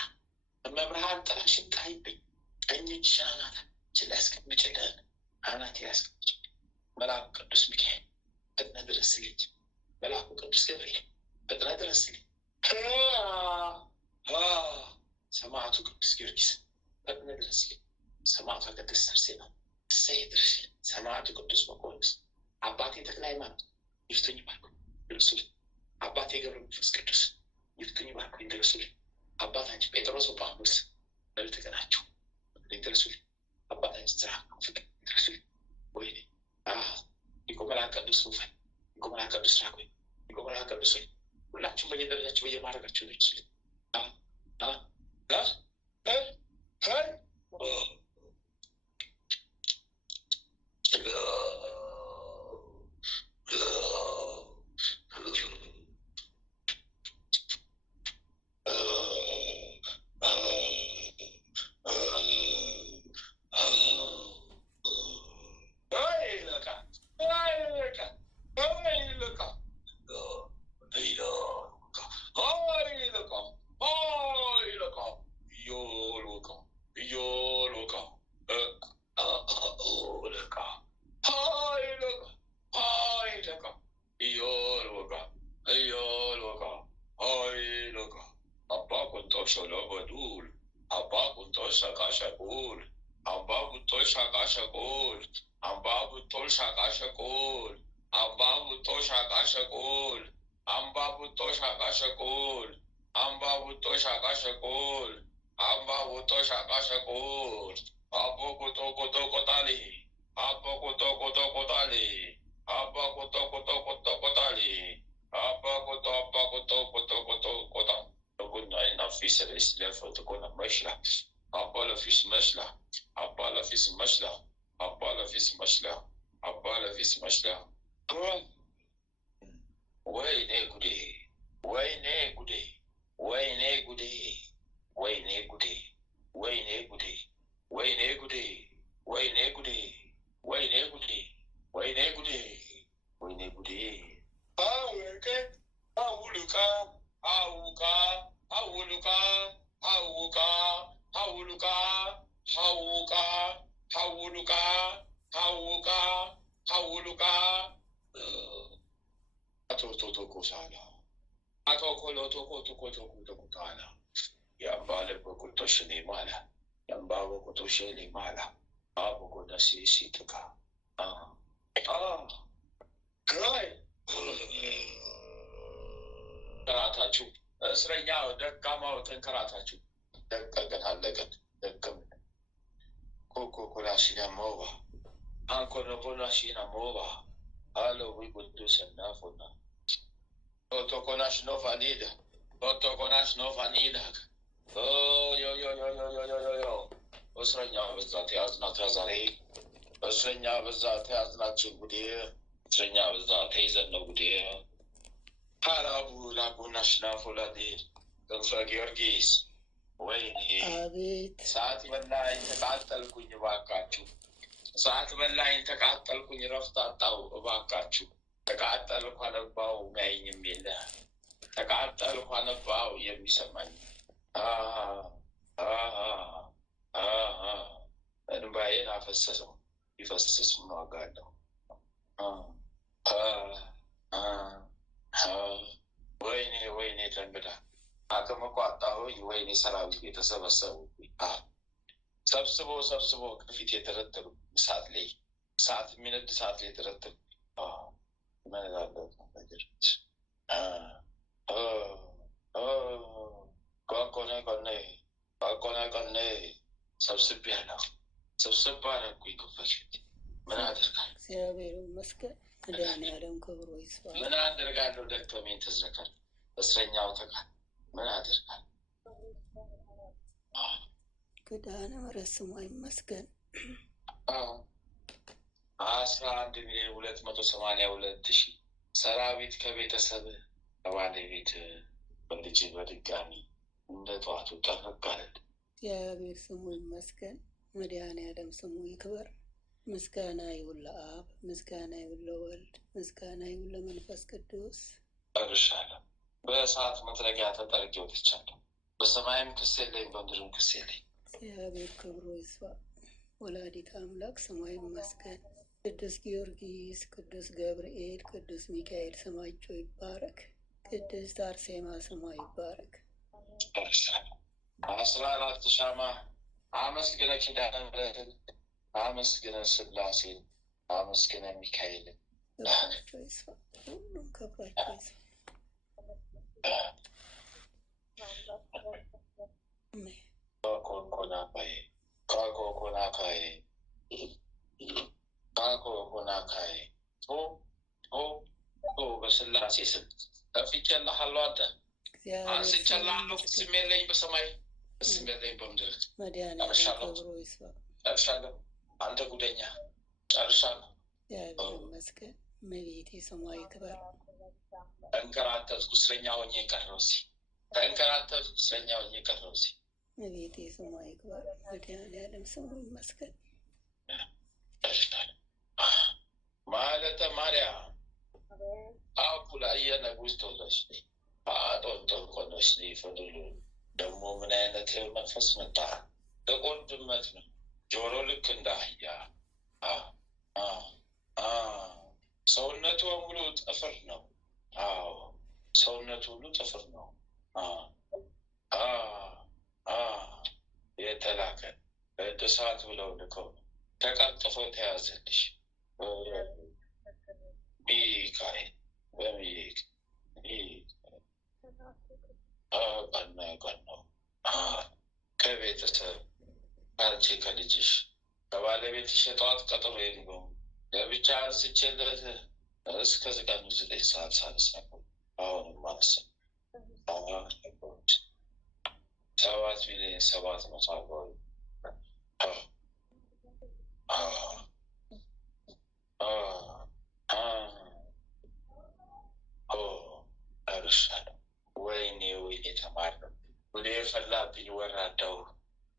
በመብርሃን ጥላሽን ጣይብኝ፣ ቀኝ እጅሽን አናታችን ላይ አስቀምጪልን፣ አናቴ ላይ አስቀምጪ። መልአኩ ቅዱስ ሚካኤል ፈጥነህ ድረስልኝ፣ መልአኩ ቅዱስ ገብርኤል ፈጥነህ ድረስልኝ። ሰማዕቱ ቅዱስ ጊዮርጊስ ፈጥነህ ድረስልኝ፣ ሰማዕቷ ቅድስት አርሴማ እሰይ ድረስልኝ፣ ሰማዕቱ ቅዱስ መርቆሬዎስ አባቴ ተክለ ሃይማኖት ይፍቱኝ ባርኩኝ ድረሱልኝ፣ አባቴ ገብረ መንፈስ ቅዱስ ይፍቱኝ ባርኩኝ ድረሱልኝ፣ አባታችን ጴጥሮስ ጳውሎስ በቤተ ቀናችሁ ድረሱልኝ፣ አባታችን ስራ ፍቅር ድረሱልኝ። ወይኔ ሊቀ መላእክት ቅዱስ ሩፋኤል፣ ሊቀ መላእክት ቅዱስ ራጉኤል፣ ሊቀ መላእክት ቅዱስ ሁላችሁም በየደረጃችሁ በየማዕረጋችሁ ድረሱልኝ። Abba koto kotali. Abba koto kota. Kuna ina fisa isla foto kuna mashla. Abba la fis mashla. Abba la fis mashla. Abba la fis mashla. Abba la fis mashla. Wayne gude. Wayne gude. Wayne gude. Wayne gude. Wayne gude. Wayne gude. Wayne gude. Wayne gude. Wayne gude. Wayne gude. Aweke. Awuluka. Awuka. Awuluka. Awuka. Awuluka. Awuka. Awuluka. Awuka. Awuluka. Atotoko sana. Atoko sana. Yambale kutoshini mala. Yambabo kutoshini mala. Abo kudasisi tuka. Kai. Karatachu. Srenya dakama utan karatachu. Dakkan halagat. Dakkam. Koko kurashina mova. Anko nabonashina mova. Halo wibudu sanafuna. Otokonash no vanida. Otokonash no vanida. Oh, yo. Osrenya bezate azna trazari. Osrenya bezate azna chubudi. Osrenya bezate izno budi. Harabu la kunashna fuladi. Dr. Georgis. Wayne. አቤት Saati wallahi taqatalkuኝ ባካችሁ ሰዓት በላይ ተቃጠልኩኝ ረፍት አጣው እባካችሁ ተቃጠልኩ አነባው የሚያየኝም የለ ተቃጠልኩ አነባው የሚሰማኝ እንባዬን አፈሰሰው ይፈሰስ ምን ዋጋ አለው ወይኔ ተንግዳ አቅም እኮ አጣሁኝ ወይኔ ሰራዊት የተሰበሰቡ ሰብስቦ ከፊት የተረተሩ እሳት የሚነድ እሳት ላይ የተረተሩ ቆኔ ሰብስብ አደረኩኝ ከፊት ምን አደርጋለሁ እግዚአብሔር ይመስገን መድኃኒዓለም ክብሩ ይስፋ ምን አደርጋለሁ ደከመኝ ተዝረካል እስረኛው ተቃል ምን አደርጋለሁ ኪዳነ ምሕረት ስሟ ይመስገን 11,282,000 ሰራዊት ከቤተሰብ ከባለቤት በልጅ በድጋሚ እንደ ጠዋቱ ጠፈቃለል እግዚአብሔር ስሙ ይመስገን መድኃኒዓለም ስሙ ይክበር ምስጋና ይሁን ለአብ ምስጋና ይሁን ለወልድ ምስጋና ይሁን ለመንፈስ ቅዱስ ጨርሻለሁ በእሳት መጥረጊያ ተጠርጌ ወጥቻለሁ በሰማይም ክስ የለኝ በምድርም ክስ የለኝ እግዚአብሔር ክብሩ ይስፋ ወላዲተ አምላክ ስሟ ይመስገን ቅዱስ ጊዮርጊስ ቅዱስ ገብርኤል ቅዱስ ሚካኤል ስማቸው ይባረክ ቅድስት አርሴማ ስሟ ይባረክ 14 ሻማ አመስግነ ኪዳነ ምሕረትን አመስግነ ስላሴን አመስግነ ሚካኤልን ክብራቸው ይስፋ ሁሉም ክብራቸው ይስፋ ካኮኮናካይ በስላሴ ስም ከፍቼልሃለሁ አንተ አንስቼልሃለሁ ፍስም የለኝ በሰማይ ፍስም የለኝ በምድር ጨርሻለሁ አንተ ጉደኛ ጨርሻለሁ እግዚአብሔር ይመስገን እመቤቴ ስሟ ይክበር ተንከራተትኩ እስረኛ ሆኜ ቀረሁ እመቤቴ ስሟ ይክበር መድኃኒዓለም ስሙ ይመስገን ማለተ ማርያም አኩላ የነጉስ ተወለች አጦንጦን ቆነች ይፈድሉ ደግሞ ምን አይነት መንፈስ መጣ ጥቁር ድመት ነው ጆሮ ልክ እንደ አህያ ሰውነቱ ሙሉ ጥፍር ነው ሰውነቱ ሁሉ ጥፍር ነው የተላከ እድሳት ብለው ልከው ተቀጥፎ ተያዘልሽ ሚካኤል ቀናው ከቤተሰብ አንቺ ከልጅሽ ከባለቤትሽ የጠዋት ቀጠሮ የለውም ለብቻ አንስቼለት እስከዚህ ቀን 9 ሰዓት ሳነሳ አሁንም ማነሳ 7,740,000 እርሻለሁ። ወይኔ ወይኔ ተማርነው ወደ የፈላብኝ ወራዳው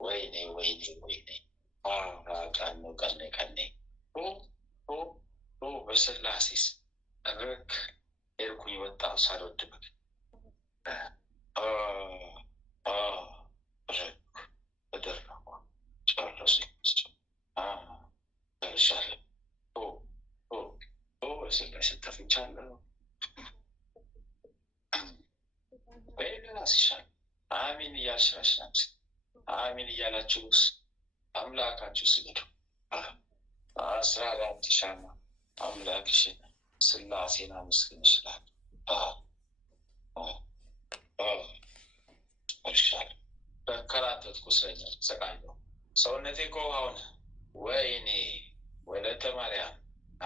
ወይኔ ወይኔ ወይኔ ቀኑ ቀኔ በስላሴስ ረክ ሄድኩኝ ወጣሁ ሳልወድ በግ ተደረኩ ጨረሱኝ። ደርሻለሁ በስላሴ ተፍቻለሁ። በሌላስሻል አሚን እያልሽራሽናት አሚን እያላችሁ አምላካችሁ ስገዱ። 14 ሻማ አምላክሽን ስላሴን አመስግንሽላል። እርሻለሁ በከራተትኩ እስረኛ ተሰቃየሁ። ሰውነቴ እኮ ሆነ። ወይኔ ወለተ ማርያም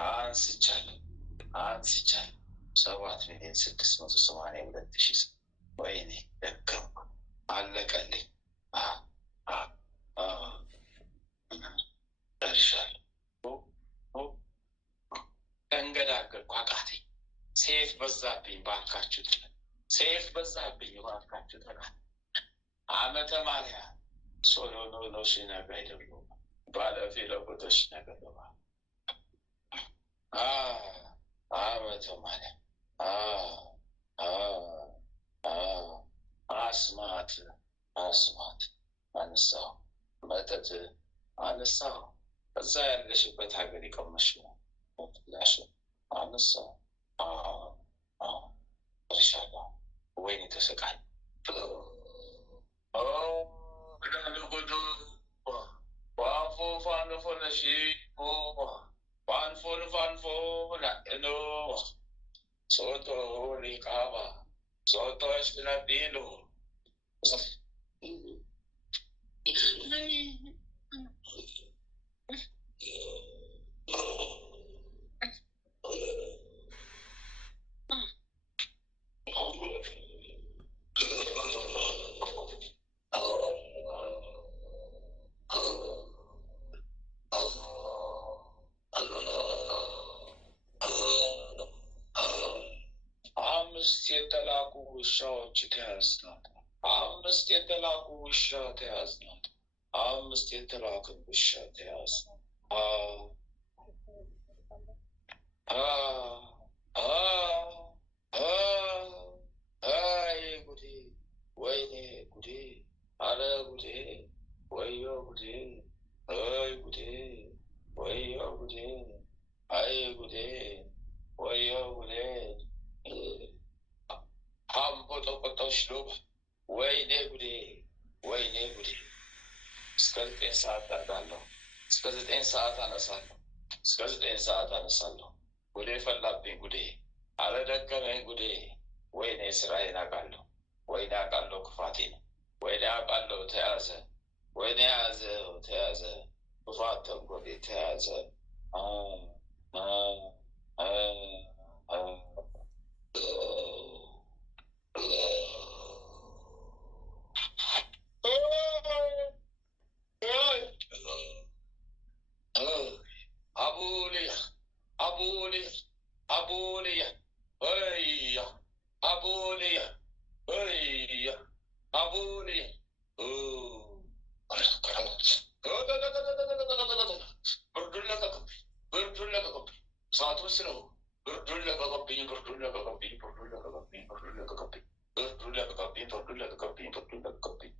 አንስቻለሁ 7,682,000 ወይኔ ደከምኩ፣ አለቀልኝ። ደርሻለሁ። ተንገዳገድኩ፣ አቃተኝ። ሴፍ በዛብኝ፣ ባካችሁ ሴፍ በዛብኝ፣ ባካችሁ ጥራት። ዓመተ ማርያም ሶሎኖኖሽ ነገ አይደሉም ባለፌ ለቦቶች ነገር ዓመተ ማርያም አስማት አነሳው፣ መጠጥ አነሳው። እዛ ያለሽበት ሀገር የቀመሽ ላሽ አነሳው። እርሻለሁ። ወይኔ ተሰቃኝ ዋንፎ ፋንፎ ነሺ ፋንፎን ናእኖ ሶቶ ሊቃባ ሶቶች ነቢሉ የተላኩ ውሻዎች ተያዝናት። 5 የተላኩ ውሻ ተያዝናት። 5 የተላክን ውሻ ተያዝናት። አይ ጉዴ፣ ወይኔ ጉዴ፣ አረ ጉዴ፣ ወዮ ጉዴ፣ አይ ጉዴ፣ ወዮ ጉዴ፣ አይ ጉዴ፣ ወዮ ጉዴ። አምቦ ጠቆጣዎች ሎባ ወይኔ ጉዴ፣ ወይኔ ጉዴ። እስከ 9 ሰዓት አዳለሁ። እስከ 9 ሰዓት አነሳለሁ። እስከ 9 ሰዓት አነሳለሁ። ጉዴ ፈላብኝ ጉዴ፣ አለደከመኝ ጉዴ። ወይኔ ስራዬን አውቃለሁ። ወይኔ አውቃለሁ ክፋቴን። ወይኔ አውቃለሁ ተያዘ። ወይኔ ያዘው ተያዘ። ክፋት ተንኮሌ ተያዘ። አቡልያ አቡልያ አቡልያ ያ አቡልያ ያ አቡልያ ብርዱን ለቀቀብኝ፣ ብርዱን ለቀቀብኝ። ሰዓት ወስነው ብርዱን ለቀቀብኝ፣ ብርዱን ለቀቀብኝ፣ ብርዱን ለቀቀብኝ፣ ብርዱን ለቀቀብኝ፣ ብርዱን ለቀቀብኝ፣ ብርዱን ለቀቀብኝ፣ ብርዱን ለቀቀብኝ።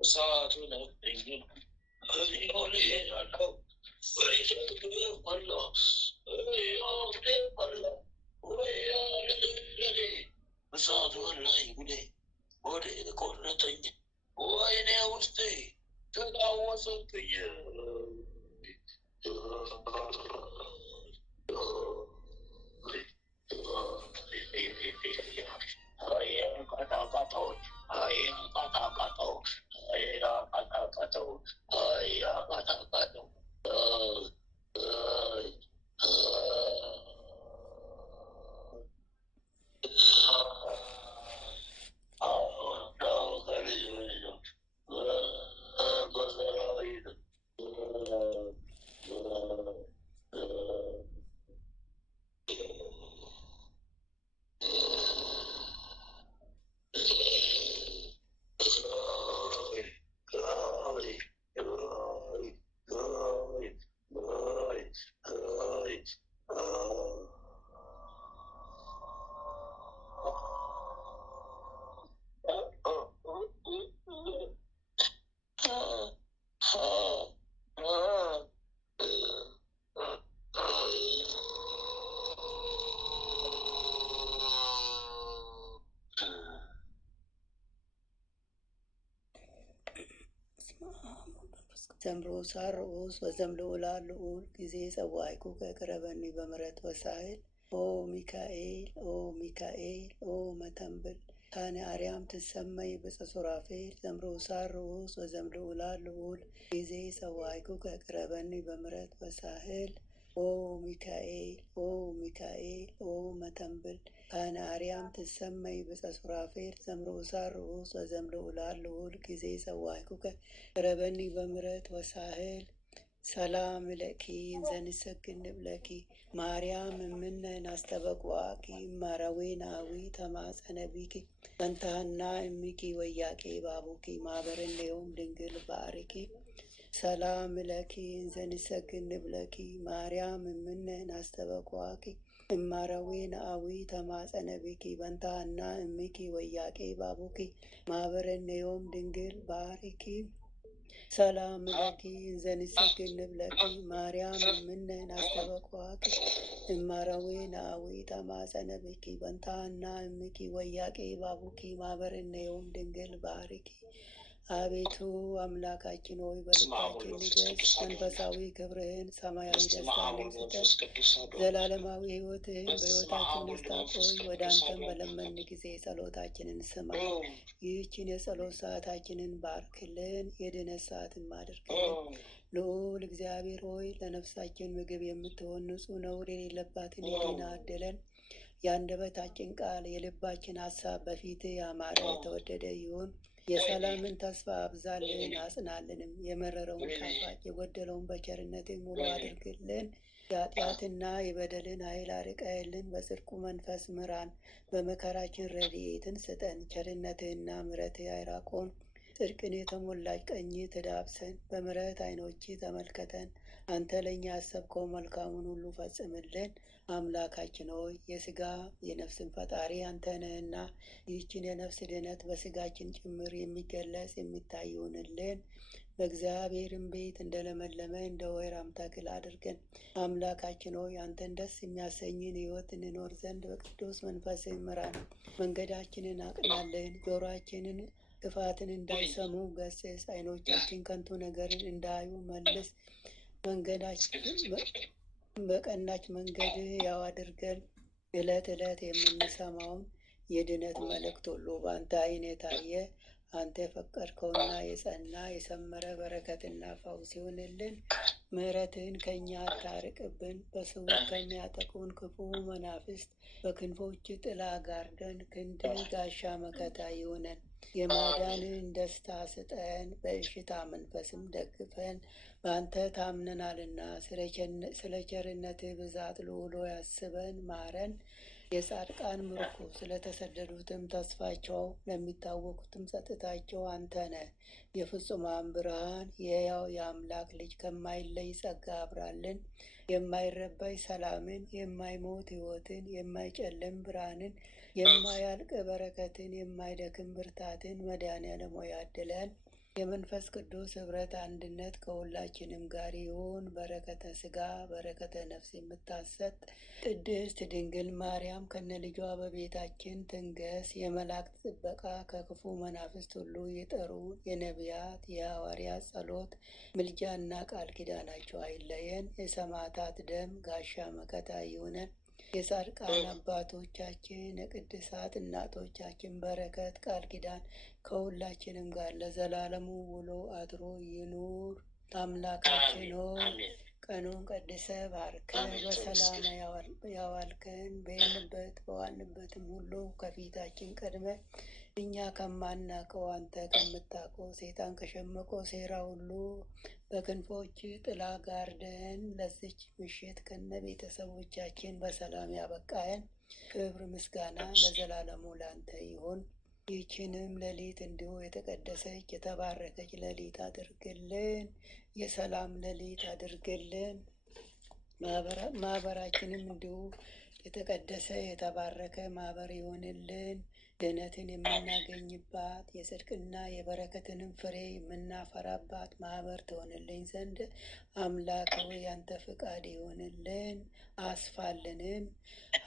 እሳቱ ነብኝ ሆን ሄዳለው እሳቱ ላይ ጉዴ ወደ ቆረጠኝ ወይኔ ውስጤ ተቃወሰብኝ። ዘምሮ ሳርዑስ ወዘምልዑላ ልዑል ጊዜ ጸዋዕኩ ከቅረበኒ በምሕረት ወሳህል ኦ ሚካኤል ኦ ሚካኤል ኦ መተንብል ታነ አርያም ትሰመይ በጸሱራፌል ዘምሮ ሳርዑስ ወዘምልዑላ ልዑል ጊዜ ጸዋዕኩ ከቅረበኒ በምሕረት ወሳህል ኦ ሚካኤል ኦ ሚካኤል ኦ መተንብል ካነ አርያም ትሰመይ በጸሱራፌል ዘምሮ ሳርዑስ ወዘምልዑላ ልዑል ጊዜ ጸዋዕኩከ ቅረበኒ በምሕረት ወሳህል ሰላም ለኪ እንዘንሰግድ ንብለኪ ማርያም እምነ ናስተበቅዋኪ ማረዌናዊ ተማጸነቢኪ በንታህና እሚኪ ወያቄ ባቡኪ ማበረኔዮም ድንግል ባርኪ ሰላም ለኪ እንዘንሰግድ ንብለኪ ማርያም እምነ ናስተበቅዋኪ እማረዌናዊ ተማጸነቢኪ በንታህና እሚኪ ወያቄ ባቡኪ ማበረኔዮም ድንግል ባርኪ ሰላም ለኪ እንዘንሰግድ ንብለኪ ማርያም እምነ ናስተበቅዋኪ እማረዌናዊ ተማጸነቢኪ በንታህና እሚኪ ወያቄ ባቡኪ ማበረኔዮም ድንግል ባርኪ። አቤቱ አምላካችን ሆይ በልባችን ንገስ፣ መንፈሳዊ ክብርህን ሰማያዊ ደስታን ስጠን፣ ዘላለማዊ ሕይወትህን በሕይወታችን ውስጥ አቆይ። ወደ አንተም በለመን ጊዜ ጸሎታችንን ስማ። ይህችን የጸሎት ሰዓታችንን ባርክልን፣ የድነት ሰዓትን አድርግልን። ልዑል እግዚአብሔር ሆይ ለነፍሳችን ምግብ የምትሆን ንጹሕ ነውር የሌለባትን ሕሊና አድለን። የአንደበታችን ቃል የልባችን ሀሳብ በፊትህ ያማረ የተወደደ ይሁን። የሰላምን ተስፋ አብዛልን አጽናልንም። የመረረውን ጣፋጭ የጎደለውን በቸርነት ሙሉ አድርግልን። የኃጢአትና የበደልን ኃይል አርቀህልን። በጽድቁ መንፈስ ምራን። በመከራችን ረድኤትን ስጠን። ቸርነትህና ምሕረትህ አይራቁን። ጽድቅን የተሞላች ቀኝ ትዳብሰን። በምሕረት ዓይኖች ተመልከተን። አንተ ለእኛ ያሰብከው መልካሙን ሁሉ ፈጽምልን። አምላካችን ሆይ የሥጋ የነፍስን ፈጣሪ አንተ ነህና ይህችን የነፍስ ድነት በሥጋችን ጭምር የሚገለጽ የሚታይ ይሁንልን። በእግዚአብሔርም ቤት እንደለመለመ እንደ ወይራም ተክል አድርገን። አምላካችን ሆይ አንተን ደስ የሚያሰኝን ሕይወት እንኖር ዘንድ በቅዱስ መንፈስህ ምራን። መንገዳችንን አቅናልን። ጆሮአችንን ክፋትን እንዳይሰሙ ገስጽ። ዓይኖቻችን ከንቱ ነገርን እንዳያዩ መልስ። በቀናች መንገድ ያው አድርገን። ዕለት ዕለት የምንሰማውን የድነት መልእክት ሁሉ በአንተ ዓይን የታየ አንተ የፈቀድከውና የጸና የሰመረ በረከትና ፈውስ ይሁንልን። ምሕረትህን ከእኛ አታርቅብን። በስውር ከሚያጠቁን ክፉ መናፍስት በክንፎች ጥላ ጋርደን። ክንድ ጋሻ መከታ ይሁነን። የማዳንን ደስታ ስጠን። በእሽታ መንፈስም ደግፈን። በአንተ ታምነናልና ስለ ቸርነትህ ብዛት ልዑል ሆይ አስበን ማረን። የጻድቃን ምርኮ ስለተሰደዱትም ተስፋቸው ለሚታወቁትም ጸጥታቸው አንተ ነህ። የፍጹማን ብርሃን የሕያው የአምላክ ልጅ ከማይለይ ጸጋ አብራልን። የማይረባይ ሰላምን፣ የማይሞት ሕይወትን፣ የማይጨልም ብርሃንን፣ የማያልቅ በረከትን፣ የማይደክም ብርታትን መድኃኔዓለም ሆይ አድለን። የመንፈስ ቅዱስ ኅብረት አንድነት ከሁላችንም ጋር ይሁን። በረከተ ሥጋ በረከተ ነፍስ የምታሰጥ ቅድስት ድንግል ማርያም ከነልጇ በቤታችን ትንገስ። የመላእክት ጥበቃ ከክፉ መናፍስት ሁሉ ይጠሩን። የነቢያት የሐዋርያት ጸሎት ምልጃና ቃል ኪዳናቸው አይለየን። የሰማዕታት ደም ጋሻ መከታ ይሁነን። የጻድቃን አባቶቻችን የቅድሳት እናቶቻችን በረከት ቃል ኪዳን ከሁላችንም ጋር ለዘላለሙ ውሎ አድሮ ይኑር። አምላካችን ሆይ ቀኑን ቀድሰ ባርከ በሰላም ያዋልከን በሄንበት በዋልንበትም ሁሉ ከፊታችን ቀድመ እኛ ከማናውቀው አንተ ከምታውቀው ሰይጣን ከሸመቀው ሴራ ሁሉ በክንፎች ጥላ ጋርደን ለዚች ምሽት ከነ ቤተሰቦቻችን በሰላም ያበቃየን። ክብር ምስጋና ለዘላለሙ ላንተ ይሁን። ይህችንም ሌሊት እንዲሁ የተቀደሰች የተባረከች ሌሊት አድርግልን። የሰላም ሌሊት አድርግልን። ማህበራችንም እንዲሁ የተቀደሰ የተባረከ ማህበር ይሆንልን። ድህነትን የምናገኝባት የጽድቅና የበረከትንም ፍሬ የምናፈራባት ማህበር ትሆንልኝ ዘንድ አምላክ ሆይ ያንተ ፍቃድ ይሆንልን። አስፋልንም።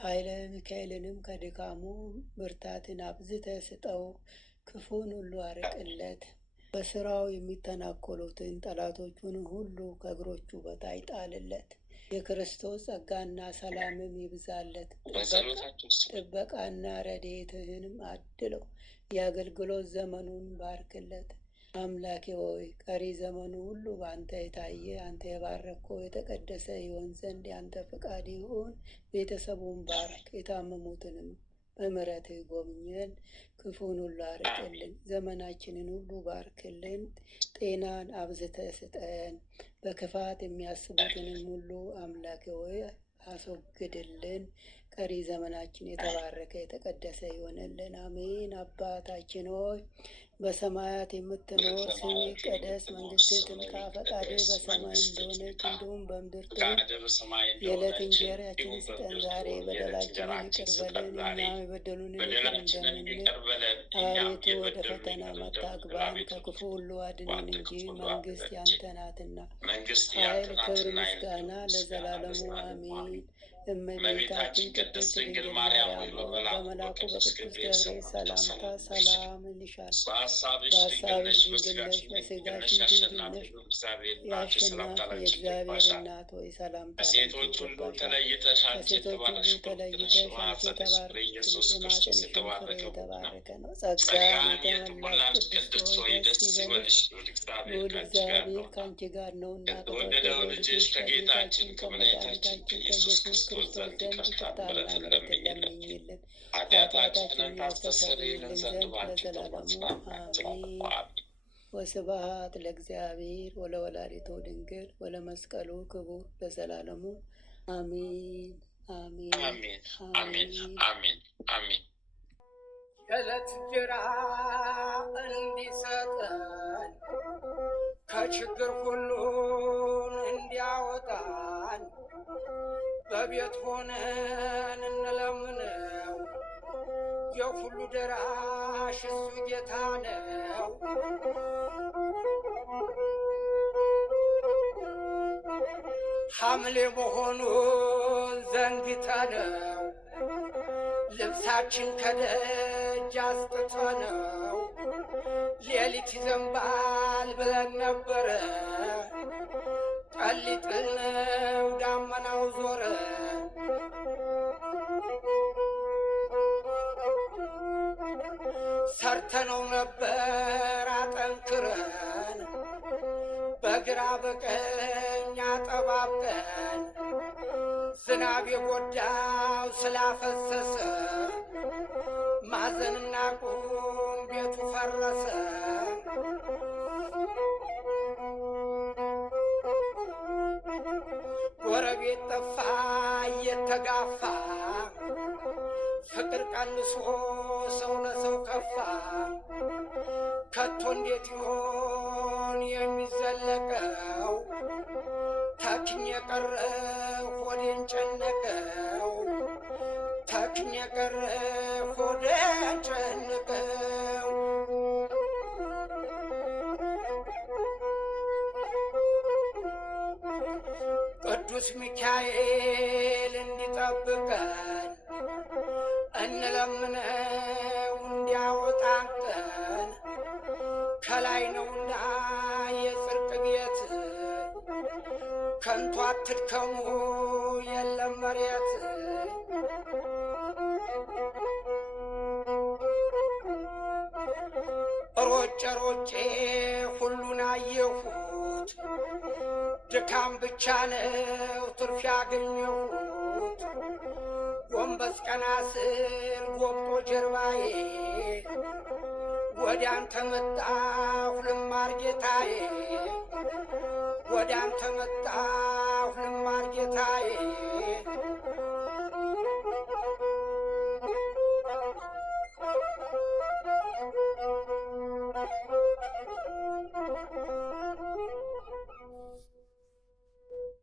ኃይለ ሚካኤልንም ከድካሙ ብርታትን አብዝተ ስጠው። ክፉን ሁሉ አርቅለት። በስራው የሚተናኮሉትን ጠላቶቹን ሁሉ ከእግሮቹ በታች ጣልለት። የክርስቶስ ጸጋና ሰላምም ይብዛለት። ጥበቃና ረድኤትህንም አድለው። የአገልግሎት ዘመኑን ባርክለት። አምላኬ ሆይ ቀሪ ዘመኑ ሁሉ በአንተ የታየ አንተ የባረከው የተቀደሰ ይሆን ዘንድ የአንተ ፍቃድ ይሁን። ቤተሰቡን ባርክ። የታመሙትንም በምሕረትህ ጎብኘን። ክፉን ሁሉ አርቅልን። ዘመናችንን ሁሉ ባርክልን። ጤናን አብዝተህ ስጠን። በክፋት የሚያስቡትንም ሁሉ አምላኬ ሆይ አስወግድልን። ቀሪ ዘመናችን የተባረከ የተቀደሰ ይሆንልን። አሜን። አባታችን ሆይ በሰማያት የምትኖር ስምህ ይቀደስ፣ መንግስትህ ትምጣ፣ ፈቃድህ በሰማይ እንደሆነች እንዲሁም በምድር ትሁን። የዕለት እንጀራችንን ስጠን ዛሬ፣ በደላችንን ይቅር በለን እኛም የበደሉንን ይቅር እንደምንል። አቤቱ ወደ ፈተና አታግባን፣ ከክፉ ሁሉ አድነን እንጂ መንግስት ያንተ ናትና፣ ኃይል፣ ክብር፣ ምስጋና ለዘላለሙ አሜን። እመቤታችን ቅድስት ድንግል ማርያም በመልአኩ በቅዱስ ገብርኤል ሰላምታ ሰላም እንልሻለን። በሐሳብሽ ድንግል ነሽ፣ በሥጋሽ ድንግል ነሽ። የአሸናፊ የእግዚአብሔር እናት ሆይ ሰላምታ ከሴቶች ሁሉ ተለይተሽ አንቺ የተባረክሽ የማኅፀንሽ ፍሬ የተባረከ ነው። ጸጋን የተመላሽ ቅድስት ሆይ ደስ ይበልሽ፣ ልዑል እግዚአብሔር ከአንቺ ጋር ነውና ከተወደደው ልጅሽ ከጌታችን ከመድኃኒታችን ከኢየሱስ ክርስቶስ ዘንድ ይቅርታን ለምኝልን ኃጢአታችንን ታስተሰርይልን ዘንድ ባንቺ ተማጽናን። ወስብሐት ለእግዚአብሔር ወለወላዲቱ ድንግል ወለመስቀሉ ክቡር ለዘላለሙ አሜን አሜን አሜን አሜን አሜን አሜን። የዕለት እንጀራ እንዲሰጠን ከችግር ሁሉን እንዲያወጣን በቤት ሆነን እንለምነው። የሁሉ ደራሽ እሱ ጌታ ነው። ሐምሌ መሆኑን ዘንግተነው ልብሳችን ከደጅ አስጥተነው ሌሊት ይዘንባል ብለን ነበረ። ጠል ሊጥል ነው ዳመናው ዞረ። ሰርተነው ነበር አጠንክረን በግራ በቀኝ አጠባብቀን ዝናብ የጎዳው ስላፈሰሰ ማዘንና ቁም ቤቱ ፈረሰ። ጎረቤት ጠፋ እየተጋፋ ፍቅር ቀንሶ ሰው ለሰው ከፋ። ከቶ እንዴት ይሆን የሚዘለቀው? ታክኝ የቀረ ሆዴን ጨነቀው። ታክኝ የቀረ ሆዴን ጨነቀው። ቅዱስ ሚካኤል እንዲጠብቀን እንለምነው እንዲያወጣን ከላይ ነውና የጽድቅ ቤት ከንቱ አትድከሙ የለም መሬት ሮጬ ሮጬ ሁሉን አየሁት ድካም ብቻ ነው ትርፍ ያገኘሁት ጎንበስ ቀና ስል ጎብጦ ጀርባዬ ወደ አንተ መጣሁ ልማር ጌታዬ ወደ አንተ መጣሁ ልማር ጌታዬ